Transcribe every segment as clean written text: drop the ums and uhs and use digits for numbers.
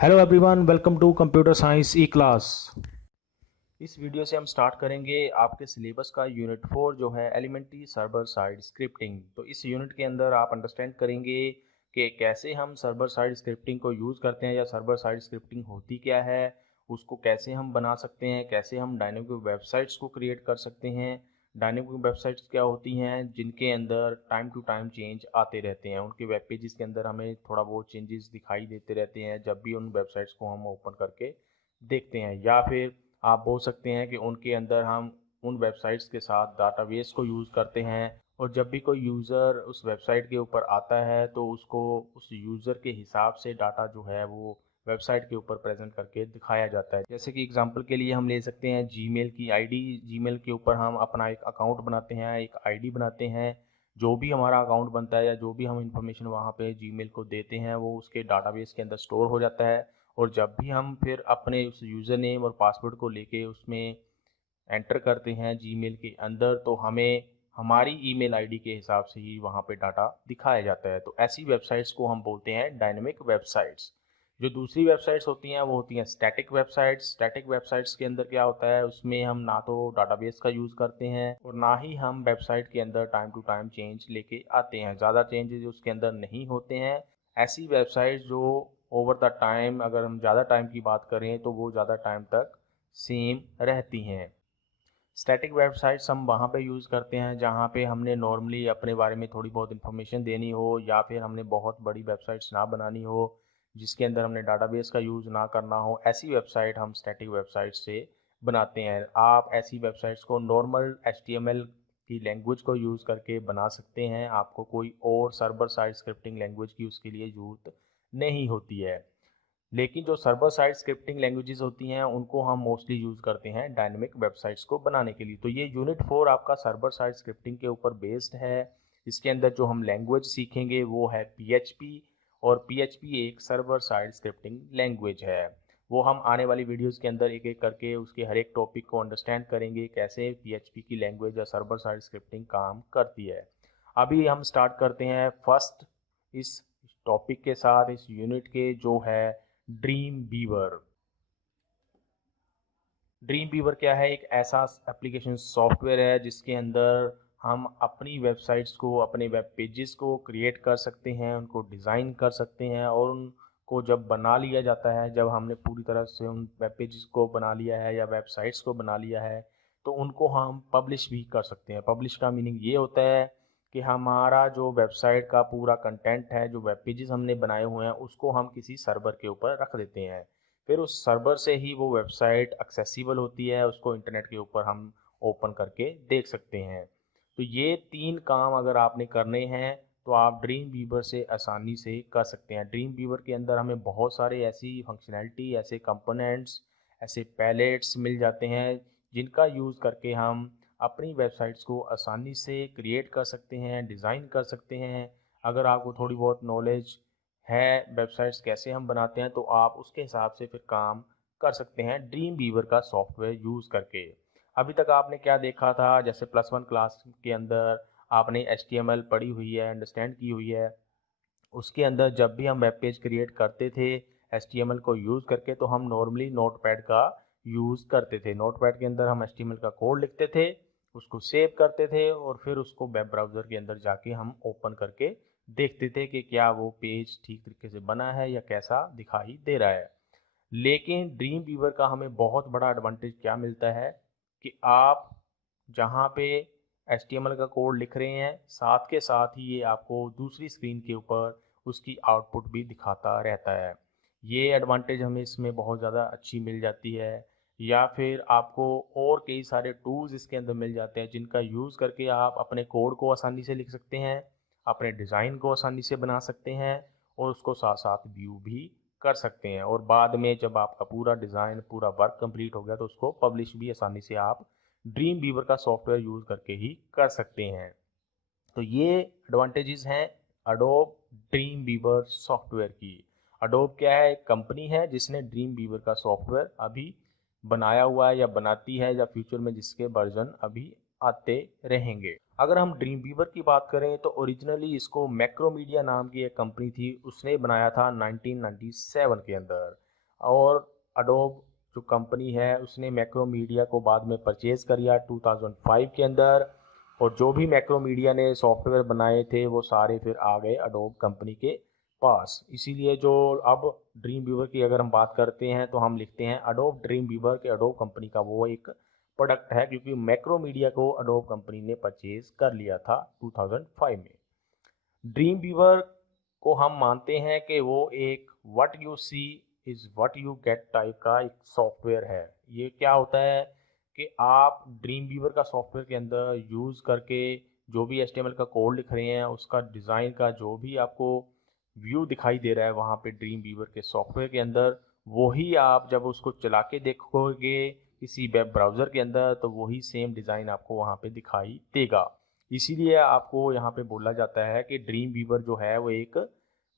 Hello everyone, welcome to computer science e class. इस video से हम स्टार्ट करेंगे आपके सिलेबस का यूनिट 4 जो है एलिमेंट्री सर्वर साइड स्क्रिप्टिंग। तो इस यूनिट के अंदर आप अंडरस्टैंड करेंगे कि कैसे हम सर्वर साइड स्क्रिप्टिंग को यूज़ करते हैं या सर्वर साइड स्क्रिप्टिंग होती क्या है, उसको कैसे हम बना सकते हैं, कैसे हम डायनेमिक वेबसाइट्स को क्रिएट कर सकते हैं। डायनेमिक वेबसाइट्स क्या होती हैं जिनके अंदर टाइम टू टाइम चेंज आते रहते हैं, उनके वेब पेजेस के अंदर हमें थोड़ा बहुत चेंजेस दिखाई देते रहते हैं जब भी उन वेबसाइट्स को हम ओपन करके देखते हैं। या फिर आप बोल सकते हैं कि उनके अंदर हम उन वेबसाइट्स के साथ डाटाबेस को यूज़ करते हैं और जब भी कोई यूज़र उस वेबसाइट के ऊपर आता है तो उसको उस यूज़र के हिसाब से डाटा जो है वो वेबसाइट के ऊपर प्रेजेंट करके दिखाया जाता है। जैसे कि एग्जांपल के लिए हम ले सकते हैं जीमेल की आईडी। जीमेल के ऊपर हम अपना एक अकाउंट बनाते हैं, एक आईडी बनाते हैं। जो भी हमारा अकाउंट बनता है या जो भी हम इंफॉर्मेशन वहाँ पे जीमेल को देते हैं वो उसके डाटाबेस के अंदर स्टोर हो जाता है। और जब भी हम फिर अपने उस यूज़र नेम और पासवर्ड को लेके उसमें एंटर करते हैं जीमेल के अंदर तो हमें हमारी ईमेल आईडी के हिसाब से ही वहाँ पे डाटा दिखाया जाता है। तो ऐसी वेबसाइट्स को हम बोलते हैं डायनेमिक वेबसाइट्स। जो दूसरी वेबसाइट्स होती हैं वो होती हैं स्टैटिक वेबसाइट्स। स्टैटिक वेबसाइट्स के अंदर क्या होता है, उसमें हम ना तो डाटाबेस का यूज़ करते हैं और ना ही हम वेबसाइट के अंदर टाइम टू टाइम चेंज लेके आते हैं, ज़्यादा चेंजेस उसके अंदर नहीं होते हैं। ऐसी वेबसाइट्स जो ओवर द टाइम, अगर हम ज़्यादा टाइम की बात करें तो वो ज़्यादा टाइम तक सेम रहती हैं। स्टैटिक वेबसाइट्स हम वहाँ पे यूज़ करते हैं जहाँ पे हमने नॉर्मली अपने बारे में थोड़ी बहुत इन्फॉर्मेशन देनी हो या फिर हमने बहुत बड़ी वेबसाइट्स ना बनानी हो जिसके अंदर हमने डाटाबेस का यूज़ ना करना हो। ऐसी वेबसाइट हम स्टैटिक वेबसाइट से बनाते हैं। आप ऐसी वेबसाइट्स को नॉर्मल HTML की लैंग्वेज को यूज़ करके बना सकते हैं, आपको कोई और सर्वर साइड स्क्रिप्टिंग लैंग्वेज की उसके लिए ज़रूरत नहीं होती है। लेकिन जो सर्वर साइड स्क्रिप्टिंग लैंग्वेजेस होती हैं उनको हम मोस्टली यूज़ करते हैं डायनेमिक वेबसाइट्स को बनाने के लिए। तो ये यूनिट 4 आपका सर्वर साइड स्क्रिप्टिंग के ऊपर बेस्ड है। इसके अंदर जो हम लैंग्वेज सीखेंगे वो है PHP। और PHP एक सर्वर साइड स्क्रिप्टिंग लैंग्वेज है। वो हम आने वाली वीडियोस के अंदर एक एक करके उसके हर एक टॉपिक को अंडरस्टैंड करेंगे कैसे PHP की लैंग्वेज या सर्वर साइड स्क्रिप्टिंग काम करती है। अभी हम स्टार्ट करते हैं फर्स्ट इस टॉपिक के साथ, इस यूनिट के, जो है ड्रीम बीवर। ड्रीम बीवर क्या है? एक ऐसा एप्लीकेशन सॉफ्टवेयर है जिसके अंदर हम अपनी वेबसाइट्स को, अपने वेब पेजेस को क्रिएट कर सकते हैं, उनको डिज़ाइन कर सकते हैं और उनको जब बना लिया जाता है, जब हमने पूरी तरह से उन वेब पेजेस को बना लिया है या वेबसाइट्स को बना लिया है तो उनको हम पब्लिश भी कर सकते हैं। पब्लिश का मीनिंग ये होता है कि हमारा जो वेबसाइट का पूरा कंटेंट है, जो वेब पेजेस हमने बनाए हुए हैं, उसको हम किसी सर्वर के ऊपर रख देते हैं। फिर उस सर्वर से ही वो वेबसाइट एक्सेसिबल होती है, उसको इंटरनेट के ऊपर हम ओपन करके देख सकते हैं। तो ये 3 काम अगर आपने करने हैं तो आप ड्रीम वीवर से आसानी से कर सकते हैं। ड्रीम वीवर के अंदर हमें बहुत सारे ऐसी फंक्शनैलिटी, ऐसे कंपोनेंट्स, ऐसे पैलेट्स मिल जाते हैं जिनका यूज़ करके हम अपनी वेबसाइट्स को आसानी से क्रिएट कर सकते हैं, डिज़ाइन कर सकते हैं। अगर आपको थोड़ी बहुत नॉलेज है वेबसाइट्स कैसे हम बनाते हैं तो आप उसके हिसाब से फिर काम कर सकते हैं ड्रीम बीवर का सॉफ्टवेयर यूज़ करके। अभी तक आपने क्या देखा था, जैसे +1 क्लास के अंदर आपने HTML पढ़ी हुई है, अंडरस्टैंड की हुई है। उसके अंदर जब भी हम वेब पेज क्रिएट करते थे HTML को यूज़ करके तो हम नॉर्मली नोटपैड का यूज़ करते थे। नोटपैड के अंदर हम HTML का कोड लिखते थे, उसको सेव करते थे और फिर उसको वेब ब्राउज़र के अंदर जाके हम ओपन करके देखते थे कि क्या वो पेज ठीक तरीके से बना है या कैसा दिखाई दे रहा है। लेकिन ड्रीम वीवर का हमें बहुत बड़ा एडवांटेज क्या मिलता है कि आप जहाँ पे HTML का कोड लिख रहे हैं साथ के साथ ही ये आपको दूसरी स्क्रीन के ऊपर उसकी आउटपुट भी दिखाता रहता है। ये एडवांटेज हमें इसमें बहुत ज़्यादा अच्छी मिल जाती है। या फिर आपको और कई सारे टूल्स इसके अंदर मिल जाते हैं जिनका यूज़ करके आप अपने कोड को आसानी से लिख सकते हैं, अपने डिज़ाइन को आसानी से बना सकते हैं और उसको साथ साथ व्यू भी कर सकते हैं। और बाद में जब आपका पूरा डिज़ाइन, पूरा वर्क कंप्लीट हो गया तो उसको पब्लिश भी आसानी से आप ड्रीम बीवर का सॉफ्टवेयर यूज़ करके ही कर सकते हैं। तो ये एडवांटेजेस हैं अडोब ड्रीम बीवर सॉफ्टवेयर की। अडोब क्या है? एक कंपनी है जिसने ड्रीम बीवर का सॉफ्टवेयर अभी बनाया हुआ है या बनाती है या फ्यूचर में जिसके वर्जन अभी आते रहेंगे। अगर हम ड्रीम बीवर की बात करें तो ओरिजिनली इसको मैक्रोमीडिया नाम की एक कंपनी थी, उसने बनाया था 1997 के अंदर। और अडोब जो कंपनी है उसने मैक्रोमीडिया को बाद में परचेज़ कर लिया 2005 के अंदर, और जो भी मैक्रोमीडिया ने सॉफ्टवेयर बनाए थे वो सारे फिर आ गए अडोब कंपनी के पास। इसीलिए जो अब ड्रीम व्यूवर की अगर हम बात करते हैं तो हम लिखते हैं अडोब ड्रीम व्यूवर के अडोब कंपनी का वो एक प्रोडक्ट है, क्योंकि मैक्रोमीडिया को अडोब कंपनी ने परचेज कर लिया था 2005 में। ड्रीम व्यूवर को हम मानते हैं कि वो एक what you see is what you get type का एक सॉफ्टवेयर है। ये क्या होता है कि आप ड्रीम व्यूवर का सॉफ्टवेयर के अंदर यूज़ करके जो भी HTML का कोड लिख रहे हैं उसका डिज़ाइन का जो भी आपको व्यू दिखाई दे रहा है वहाँ पे ड्रीम व्यूवर के सॉफ्टवेयर के अंदर, वही आप जब उसको चला के देखोगे किसी वेब ब्राउज़र के अंदर तो वही सेम डिज़ाइन आपको वहाँ पे दिखाई देगा। इसीलिए आपको यहाँ पे बोला जाता है कि ड्रीम वीवर जो है वो एक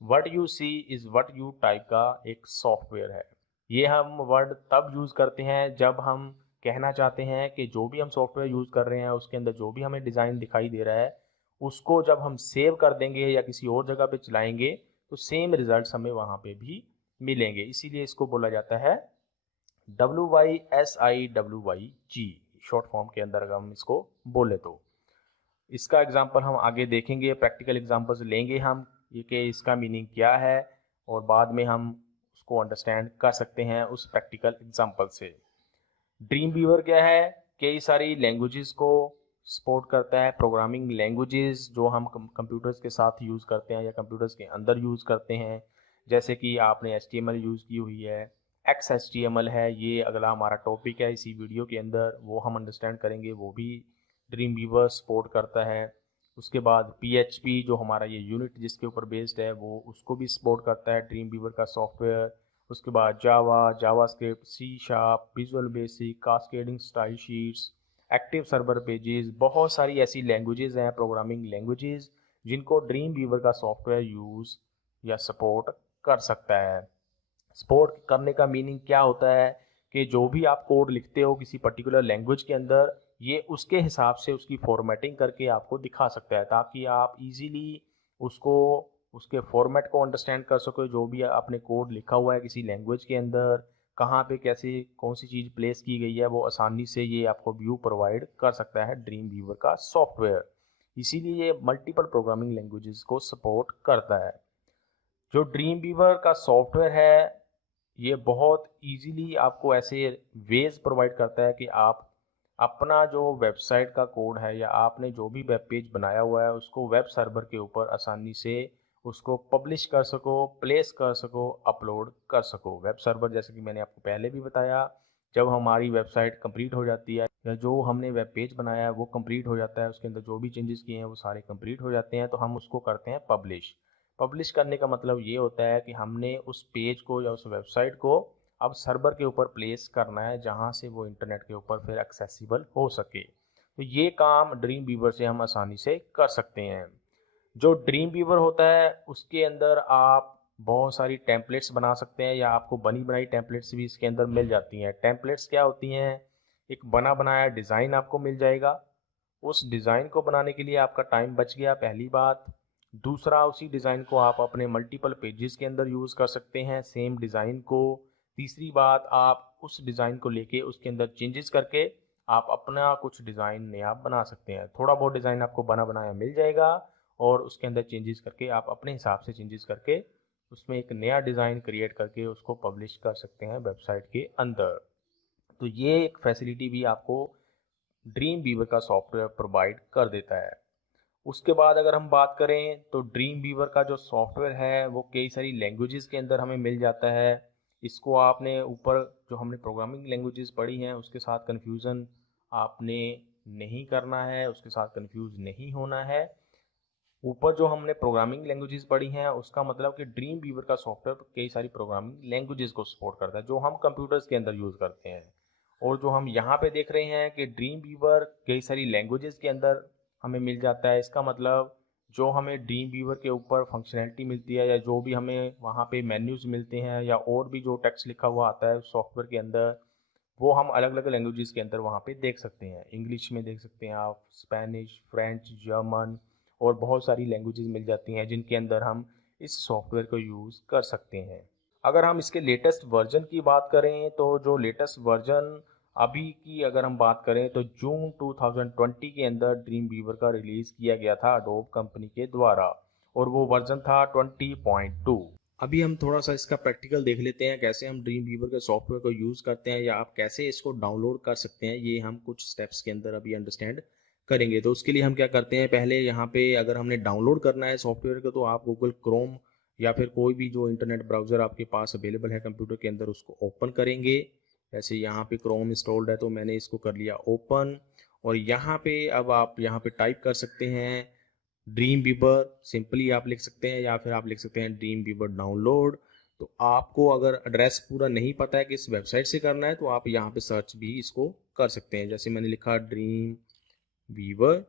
what you see is what you type का एक सॉफ्टवेयर है। ये हम वर्ड तब यूज़ करते हैं जब हम कहना चाहते हैं कि जो भी हम सॉफ्टवेयर यूज़ कर रहे हैं उसके अंदर जो भी हमें डिज़ाइन दिखाई दे रहा है उसको जब हम सेव कर देंगे या किसी और जगह पे चलाएंगे तो सेम रिजल्ट्स हमें वहाँ पे भी मिलेंगे। इसीलिए इसको बोला जाता है WYSIWYG, शॉर्ट फॉर्म के अंदर अगर हम इसको बोले तो। इसका एग्जांपल हम आगे देखेंगे, प्रैक्टिकल एग्जांपल्स लेंगे हम ये कि इसका मीनिंग क्या है, और बाद में हम उसको अंडरस्टैंड कर सकते हैं उस प्रैक्टिकल एग्जांपल से। ड्रीम व्यूवर क्या है, कई सारी लैंग्वेजेस को सपोर्ट करता है, प्रोग्रामिंग लैंग्वेजेस जो हम कंप्यूटर्स के साथ यूज़ करते हैं या कंप्यूटर्स के अंदर यूज़ करते हैं, जैसे कि आपने HTML यूज़ की हुई है, XHTML है, ये अगला हमारा टॉपिक है इसी वीडियो के अंदर, वो हम अंडरस्टैंड करेंगे, वो भी ड्रीम व्यूवर सपोर्ट करता है। उसके बाद PHP जो हमारा ये यूनिट जिसके ऊपर बेस्ड है वो उसको भी सपोर्ट करता है ड्रीम व्यूवर का सॉफ्टवेयर। उसके बाद JavaScript, C#, visual basic, cascading style sheets, active server pages, बहुत सारी ऐसी लैंग्वेजेस हैं, प्रोग्रामिंग लैंग्वेजेस, जिनको ड्रीम व्यूवर का सॉफ्टवेयर यूज़ या सपोर्ट कर सकता है। सपोर्ट करने का मीनिंग क्या होता है कि जो भी आप कोड लिखते हो किसी पर्टिकुलर लैंग्वेज के अंदर, ये उसके हिसाब से उसकी फॉर्मेटिंग करके आपको दिखा सकता है, ताकि आप इजीली उसको उसके फॉर्मेट को अंडरस्टैंड कर सको। जो भी आपने कोड लिखा हुआ है किसी लैंग्वेज के अंदर, कहाँ पे कैसे कौन सी चीज़ प्लेस की गई है, वो आसानी से ये आपको व्यू प्रोवाइड कर सकता है ड्रीम व्यूवर का सॉफ्टवेयर। इसीलिए ये मल्टीपल प्रोग्रामिंग लैंग्वेजेस को सपोर्ट करता है। जो ड्रीम व्यूवर का सॉफ्टवेयर है ये बहुत इजीली आपको ऐसे वेज प्रोवाइड करता है कि आप अपना जो वेबसाइट का कोड है या आपने जो भी वेब पेज बनाया हुआ है उसको वेब सर्वर के ऊपर आसानी से उसको पब्लिश कर सको, प्लेस कर सको, अपलोड कर सको। वेब सर्वर जैसे कि मैंने आपको पहले भी बताया, जब हमारी वेबसाइट कंप्लीट हो जाती है या जो हमने वेब पेज बनाया है वो कंप्लीट हो जाता है, उसके अंदर जो भी चेंजेस किए हैं वो सारे कंप्लीट हो जाते हैं, तो हम उसको करते हैं पब्लिश। पब्लिश करने का मतलब ये होता है कि हमने उस पेज को या उस वेबसाइट को अब सर्वर के ऊपर प्लेस करना है जहाँ से वो इंटरनेट के ऊपर फिर एक्सेसिबल हो सके। तो ये काम ड्रीम व्यूवर से हम आसानी से कर सकते हैं। जो ड्रीम व्यूवर होता है उसके अंदर आप बहुत सारी टेम्पलेट्स बना सकते हैं या आपको बनी बनाई टेम्पलेट्स भी इसके अंदर मिल जाती हैं। टेम्पलेट्स क्या होती हैं, एक बना बनाया डिज़ाइन आपको मिल जाएगा। उस डिज़ाइन को बनाने के लिए आपका टाइम बच गया, पहली बात। दूसरा, उसी डिज़ाइन को आप अपने मल्टीपल पेजेस के अंदर यूज़ कर सकते हैं सेम डिज़ाइन को। तीसरी बात, आप उस डिज़ाइन को लेके उसके अंदर चेंजेस करके आप अपना कुछ डिज़ाइन नया बना सकते हैं। थोड़ा बहुत डिज़ाइन आपको बना बनाया मिल जाएगा और उसके अंदर चेंजेस करके आप अपने हिसाब से चेंजेस करके उसमें एक नया डिज़ाइन क्रिएट करके उसको पब्लिश कर सकते हैं वेबसाइट के अंदर। तो ये एक फैसिलिटी भी आपको ड्रीम व्यूवर का सॉफ्टवेयर प्रोवाइड कर देता है। उसके बाद अगर हम बात करें तो ड्रीम व्यूवर का जो सॉफ्टवेयर है वो कई सारी लैंग्वेजेस के अंदर हमें मिल जाता है। इसको आपने ऊपर जो हमने प्रोग्रामिंग लैंग्वेजेस पढ़ी हैं उसके साथ कन्फ्यूज़न आपने नहीं करना है, उसके साथ कन्फ्यूज़ नहीं होना है। ऊपर जो हमने प्रोग्रामिंग लैंग्वेजेस पढ़ी हैं उसका मतलब कि ड्रीम व्यूवर का सॉफ्टवेयर कई सारी प्रोग्रामिंग लैंग्वेजेस को सपोर्ट करता है जो हम कंप्यूटर्स के अंदर यूज़ करते हैं। और जो हम यहाँ पे देख रहे हैं कि ड्रीम व्यूवर कई सारी लैंग्वेजेस के अंदर हमें मिल जाता है, इसका मतलब जो हमें ड्रीम व्यूवर के ऊपर फंक्शनैलिटी मिलती है या जो भी हमें वहाँ पे मेन्यूज़ मिलते हैं या और भी जो टेक्स्ट लिखा हुआ आता है सॉफ्टवेयर के अंदर, वो हम अलग अलग लैंग्वेजेस के अंदर वहाँ पे देख सकते हैं। इंग्लिश में देख सकते हैं आप, स्पेनिश, फ्रेंच, जर्मन और बहुत सारी लैंग्वेजेस मिल जाती हैं जिनके अंदर हम इस सॉफ्टवेयर को यूज़ कर सकते हैं। अगर हम इसके लेटेस्ट वर्जन की बात करें तो जो लेटेस्ट वर्जन अभी की अगर हम बात करें तो जून 2020 के अंदर ड्रीम वीवर का रिलीज किया गया था अडोब कंपनी के द्वारा और वो वर्जन था 20.2। अभी हम थोड़ा सा इसका प्रैक्टिकल देख लेते हैं कैसे हम ड्रीम वीवर के सॉफ्टवेयर को यूज़ करते हैं या आप कैसे इसको डाउनलोड कर सकते हैं। ये हम कुछ स्टेप्स के अंदर अभी अंडरस्टैंड करेंगे। तो उसके लिए हम क्या करते हैं, पहले यहाँ पे अगर हमने डाउनलोड करना है सॉफ्टवेयर को तो आप गूगल क्रोम या फिर कोई भी जो इंटरनेट ब्राउज़र आपके पास अवेलेबल है कंप्यूटर के अंदर उसको ओपन करेंगे। जैसे यहाँ पे क्रोम इंस्टॉल्ड है तो मैंने इसको कर लिया ओपन और यहाँ पे अब आप यहाँ पे टाइप कर सकते हैं ड्रीम वीवर, सिंपली आप लिख सकते हैं या फिर आप लिख सकते हैं ड्रीम वीवर डाउनलोड। तो आपको अगर एड्रेस पूरा नहीं पता है कि इस वेबसाइट से करना है तो आप यहाँ पे सर्च भी इसको कर सकते हैं। जैसे मैंने लिखा ड्रीम वीवर,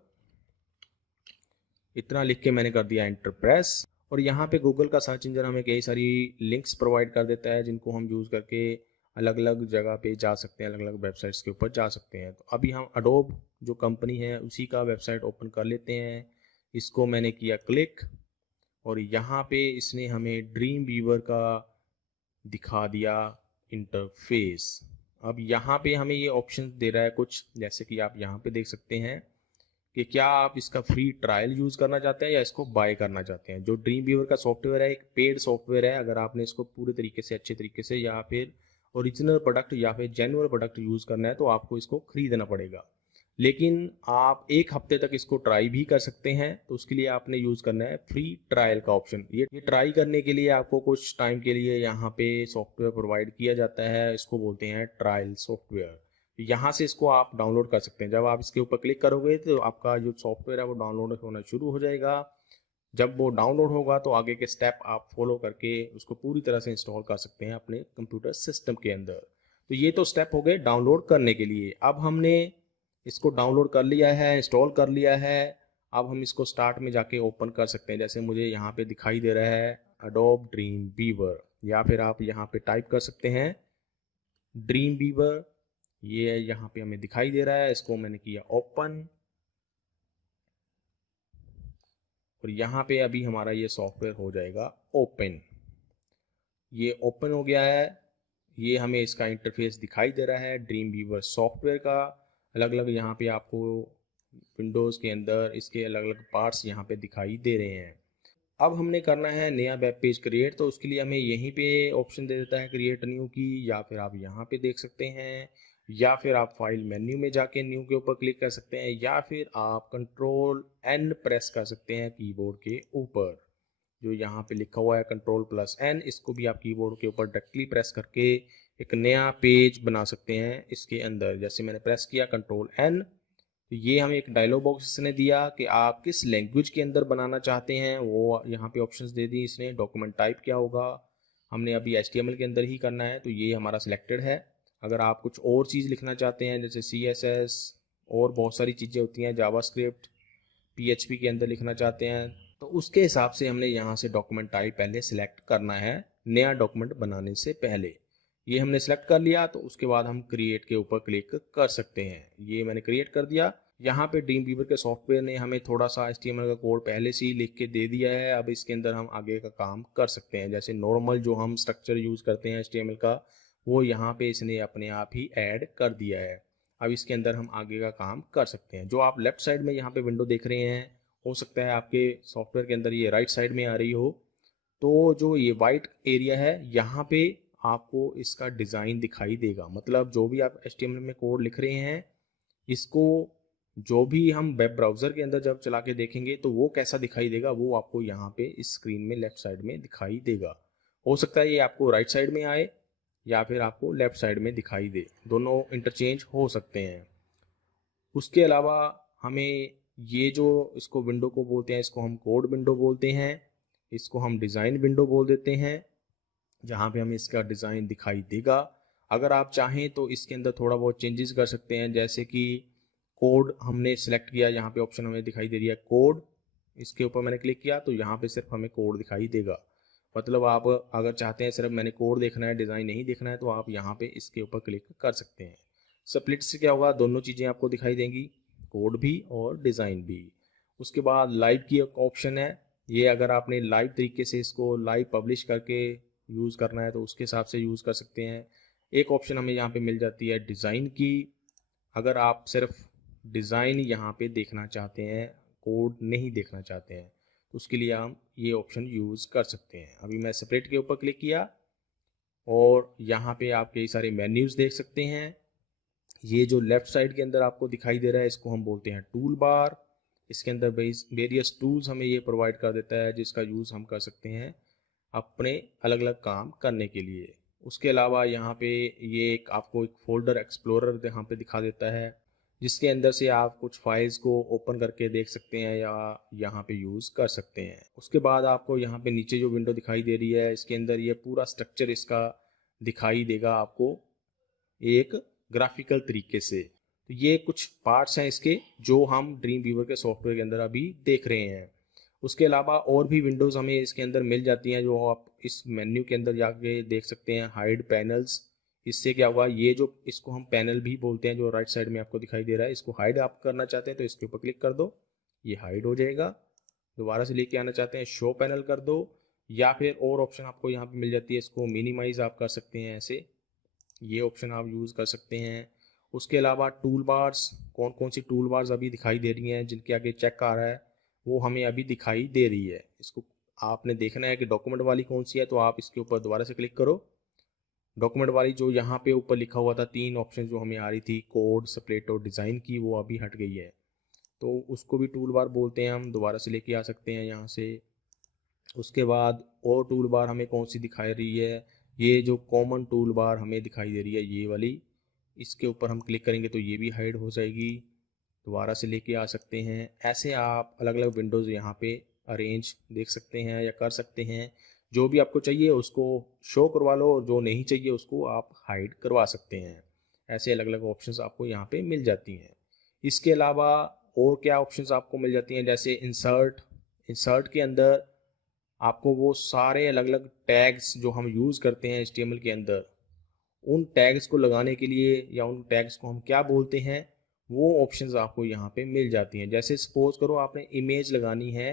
इतना लिख के मैंने कर दिया एंटर प्रेस और यहाँ पे गूगल का सर्च इंजन हमें कई सारी लिंक्स प्रोवाइड कर देता है जिनको हम यूज़ करके अलग अलग जगह पे जा सकते हैं, अलग अलग वेबसाइट्स के ऊपर जा सकते हैं। तो अभी हम अडोब जो कंपनी है उसी का वेबसाइट ओपन कर लेते हैं। इसको मैंने किया क्लिक और यहाँ पे इसने हमें ड्रीम वीवर का दिखा दिया इंटरफेस। अब यहाँ पे हमें ये ऑप्शन दे रहा है कुछ, जैसे कि आप यहाँ पे देख सकते हैं कि क्या आप इसका फ्री ट्रायल यूज़ करना चाहते हैं या इसको बाय करना चाहते हैं। जो ड्रीम वीवर का सॉफ्टवेयर है एक पेड सॉफ्टवेयर है। अगर आपने इसको पूरे तरीके से अच्छे तरीके से या फिर ओरिजिनल प्रोडक्ट या फिर जेन्युइन प्रोडक्ट यूज़ करना है तो आपको इसको खरीदना पड़ेगा। लेकिन आप एक हफ्ते तक इसको ट्राई भी कर सकते हैं तो उसके लिए आपने यूज़ करना है फ्री ट्रायल का ऑप्शन। ये ट्राई करने के लिए आपको कुछ टाइम के लिए यहाँ पे सॉफ्टवेयर प्रोवाइड किया जाता है, इसको बोलते हैं ट्रायल सॉफ्टवेयर। यहाँ से इसको आप डाउनलोड कर सकते हैं। जब आप इसके ऊपर क्लिक करोगे तो आपका जो सॉफ्टवेयर है वो डाउनलोड होना शुरू हो जाएगा। जब वो डाउनलोड होगा तो आगे के स्टेप आप फॉलो करके उसको पूरी तरह से इंस्टॉल कर सकते हैं अपने कंप्यूटर सिस्टम के अंदर। तो ये तो स्टेप हो गए डाउनलोड करने के लिए। अब हमने इसको डाउनलोड कर लिया है, इंस्टॉल कर लिया है। अब हम इसको स्टार्ट में जाके ओपन कर सकते हैं। जैसे मुझे यहाँ पे दिखाई दे रहा है अडोब ड्रीम वीवर, या फिर आप यहाँ पे टाइप कर सकते हैं ड्रीम वीवर। ये यहाँ पे हमें दिखाई दे रहा है, इसको मैंने किया ओपन और यहाँ पे अभी हमारा ये सॉफ्टवेयर हो जाएगा ओपन। ये ओपन हो गया है। ये हमें इसका इंटरफेस दिखाई दे रहा है ड्रीम वीवर सॉफ्टवेयर का। अलग अलग यहाँ पे आपको विंडोज़ के अंदर इसके अलग अलग पार्ट्स यहाँ पे दिखाई दे रहे हैं। अब हमने करना है नया वेब पेज क्रिएट, तो उसके लिए हमें यहीं पे ऑप्शन दे देता है क्रिएट न्यू की, या फिर आप यहाँ पे देख सकते हैं, या फिर आप फाइल मेन्यू में जाके न्यू के ऊपर क्लिक कर सकते हैं, या फिर आप कंट्रोल एन प्रेस कर सकते हैं कीबोर्ड के ऊपर। जो यहाँ पे लिखा हुआ है कंट्रोल प्लस एन, इसको भी आप कीबोर्ड के ऊपर डायरेक्टली प्रेस करके एक नया पेज बना सकते हैं इसके अंदर। जैसे मैंने प्रेस किया कंट्रोल एन तो ये हमें एक डायलॉग बॉक्स इसने दिया कि आप किस लैंग्वेज के अंदर बनाना चाहते हैं, वो यहाँ पे ऑप्शंस दे दी इसने। डॉक्यूमेंट टाइप क्या होगा, हमने अभी HTML के अंदर ही करना है तो ये हमारा सिलेक्टेड है। अगर आप कुछ और चीज़ लिखना चाहते हैं जैसे CSS और बहुत सारी चीज़ें होती हैं, जावास्क्रिप्ट, PHP के अंदर लिखना चाहते हैं तो उसके हिसाब से हमने यहाँ से डॉक्यूमेंट टाइप पहले सिलेक्ट करना है नया डॉक्यूमेंट बनाने से पहले। ये हमने सेलेक्ट कर लिया तो उसके बाद हम क्रिएट के ऊपर क्लिक कर सकते हैं। ये मैंने क्रिएट कर दिया। यहाँ पे ड्रीम वीवर के सॉफ्टवेयर ने हमें थोड़ा सा HTML का कोड पहले से ही लिख के दे दिया है। अब इसके अंदर हम आगे का काम कर सकते हैं। जैसे नॉर्मल जो हम स्ट्रक्चर यूज़ करते हैं HTML का वो यहाँ पे इसने अपने आप ही ऐड कर दिया है। अब इसके अंदर हम आगे का काम कर सकते हैं। जो आप लेफ्ट साइड में यहाँ पे विंडो देख रहे हैं, हो सकता है आपके सॉफ्टवेयर के अंदर ये राइट साइड में आ रही हो। तो जो ये वाइट एरिया है यहाँ पे आपको इसका डिज़ाइन दिखाई देगा। मतलब जो भी आप HTML में कोड लिख रहे हैं इसको जो भी हम वेब ब्राउज़र के अंदर जब चला के देखेंगे तो वो कैसा दिखाई देगा वो आपको यहाँ पे इस स्क्रीन में लेफ्ट साइड में दिखाई देगा। हो सकता है ये आपको राइट साइड में आए या फिर आपको लेफ्ट साइड में दिखाई दे, दोनों इंटरचेंज हो सकते हैं। उसके अलावा हमें ये जो इसको विंडो को बोलते हैं, इसको हम कोड विंडो बोलते हैं, इसको हम डिज़ाइन विंडो बोल देते हैं, जहाँ पे हमें इसका डिज़ाइन दिखाई देगा। अगर आप चाहें तो इसके अंदर थोड़ा बहुत चेंजेस कर सकते हैं। जैसे कि कोड हमने सेलेक्ट किया, यहाँ पे ऑप्शन हमें दिखाई दे रही है कोड, इसके ऊपर मैंने क्लिक किया तो यहाँ पे सिर्फ हमें कोड दिखाई देगा। मतलब आप अगर चाहते हैं सिर्फ मैंने कोड देखना है, डिज़ाइन नहीं देखना है, तो आप यहाँ पे इसके ऊपर क्लिक कर सकते हैं। स्प्लिट से क्या होगा, दोनों चीज़ें आपको दिखाई देंगी, कोड भी और डिज़ाइन भी। उसके बाद लाइव की एक ऑप्शन है। ये अगर आपने लाइव तरीके से इसको लाइव पब्लिश करके यूज़ करना है तो उसके हिसाब से यूज़ कर सकते हैं। एक ऑप्शन हमें यहाँ पे मिल जाती है डिज़ाइन की। अगर आप सिर्फ डिज़ाइन यहाँ पे देखना चाहते हैं, कोड नहीं देखना चाहते हैं, तो उसके लिए हम ये ऑप्शन यूज़ कर सकते हैं। अभी मैं सेपरेट के ऊपर क्लिक किया और यहाँ पे आप कई सारे मेन्यूज़ देख सकते हैं। ये जो लेफ्ट साइड के अंदर आपको दिखाई दे रहा है इसको हम बोलते हैं टूल बार। इसके अंदर वेरियस टूल्स हमें ये प्रोवाइड कर देता है जिसका यूज़ हम कर सकते हैं अपने अलग अलग काम करने के लिए। उसके अलावा यहाँ पे ये एक आपको एक फोल्डर एक्सप्लोरर यहाँ पे दिखा देता है जिसके अंदर से आप कुछ फाइल्स को ओपन करके देख सकते हैं या यहाँ पे यूज़ कर सकते हैं। उसके बाद आपको यहाँ पे नीचे जो विंडो दिखाई दे रही है इसके अंदर ये पूरा स्ट्रक्चर इसका दिखाई देगा आपको एक ग्राफिकल तरीके से। तो ये कुछ पार्ट्स हैं इसके जो हम ड्रीम व्यूवर के सॉफ्टवेयर के अंदर अभी देख रहे हैं। उसके अलावा और भी विंडोज़ हमें इसके अंदर मिल जाती हैं जो आप इस मेन्यू के अंदर जाके देख सकते हैं। हाइड पैनल्स, इससे क्या हुआ, ये जो इसको हम पैनल भी बोलते हैं जो राइट साइड में आपको दिखाई दे रहा है, इसको हाइड आप करना चाहते हैं तो इसके ऊपर क्लिक कर दो, ये हाइड हो जाएगा। दोबारा से लेके आना चाहते हैं शो पैनल कर दो, या फिर और ऑप्शन आपको यहाँ पे मिल जाती है, इसको मिनिमाइज आप कर सकते हैं ऐसे, ये ऑप्शन आप यूज़ कर सकते हैं। उसके अलावा टूल बार्स, कौन कौन सी टूल बार्स अभी दिखाई दे रही हैं जिनके आगे चेक आ रहा है वो हमें अभी दिखाई दे रही है। इसको आपने देखना है कि डॉक्यूमेंट वाली कौन सी है, तो आप इसके ऊपर दोबारा से क्लिक करो। डॉक्यूमेंट वाली जो यहाँ पे ऊपर लिखा हुआ था 3 ऑप्शन जो हमें आ रही थी कोड, स्प्लिट और डिज़ाइन की, वो अभी हट गई है। तो उसको भी टूल बार बोलते हैं, हम दोबारा से लेके आ सकते हैं यहाँ से। उसके बाद और टूल बार हमें कौन सी दिखाई रही है, ये जो कॉमन टूल बार हमें दिखाई दे रही है ये वाली, इसके ऊपर हम क्लिक करेंगे तो ये भी हाइड हो जाएगी। दोबारा से लेके आ सकते हैं। ऐसे आप अलग अलग विंडोज़ यहाँ पे अरेंज देख सकते हैं या कर सकते हैं। जो भी आपको चाहिए उसको शो करवा लो और जो नहीं चाहिए उसको आप हाइड करवा सकते हैं। ऐसे अलग अलग ऑप्शंस आपको यहाँ पे मिल जाती हैं। इसके अलावा और क्या ऑप्शंस आपको मिल जाती हैं, जैसे इंसर्ट। इंसर्ट के अंदर आपको वो सारे अलग अलग टैग्स जो हम यूज़ करते हैं HTML के अंदर, उन टैग्स को लगाने के लिए या उन टैग्स को हम क्या बोलते हैं वो ऑप्शंस आपको यहाँ पे मिल जाती हैं। जैसे सपोज करो आपने इमेज लगानी है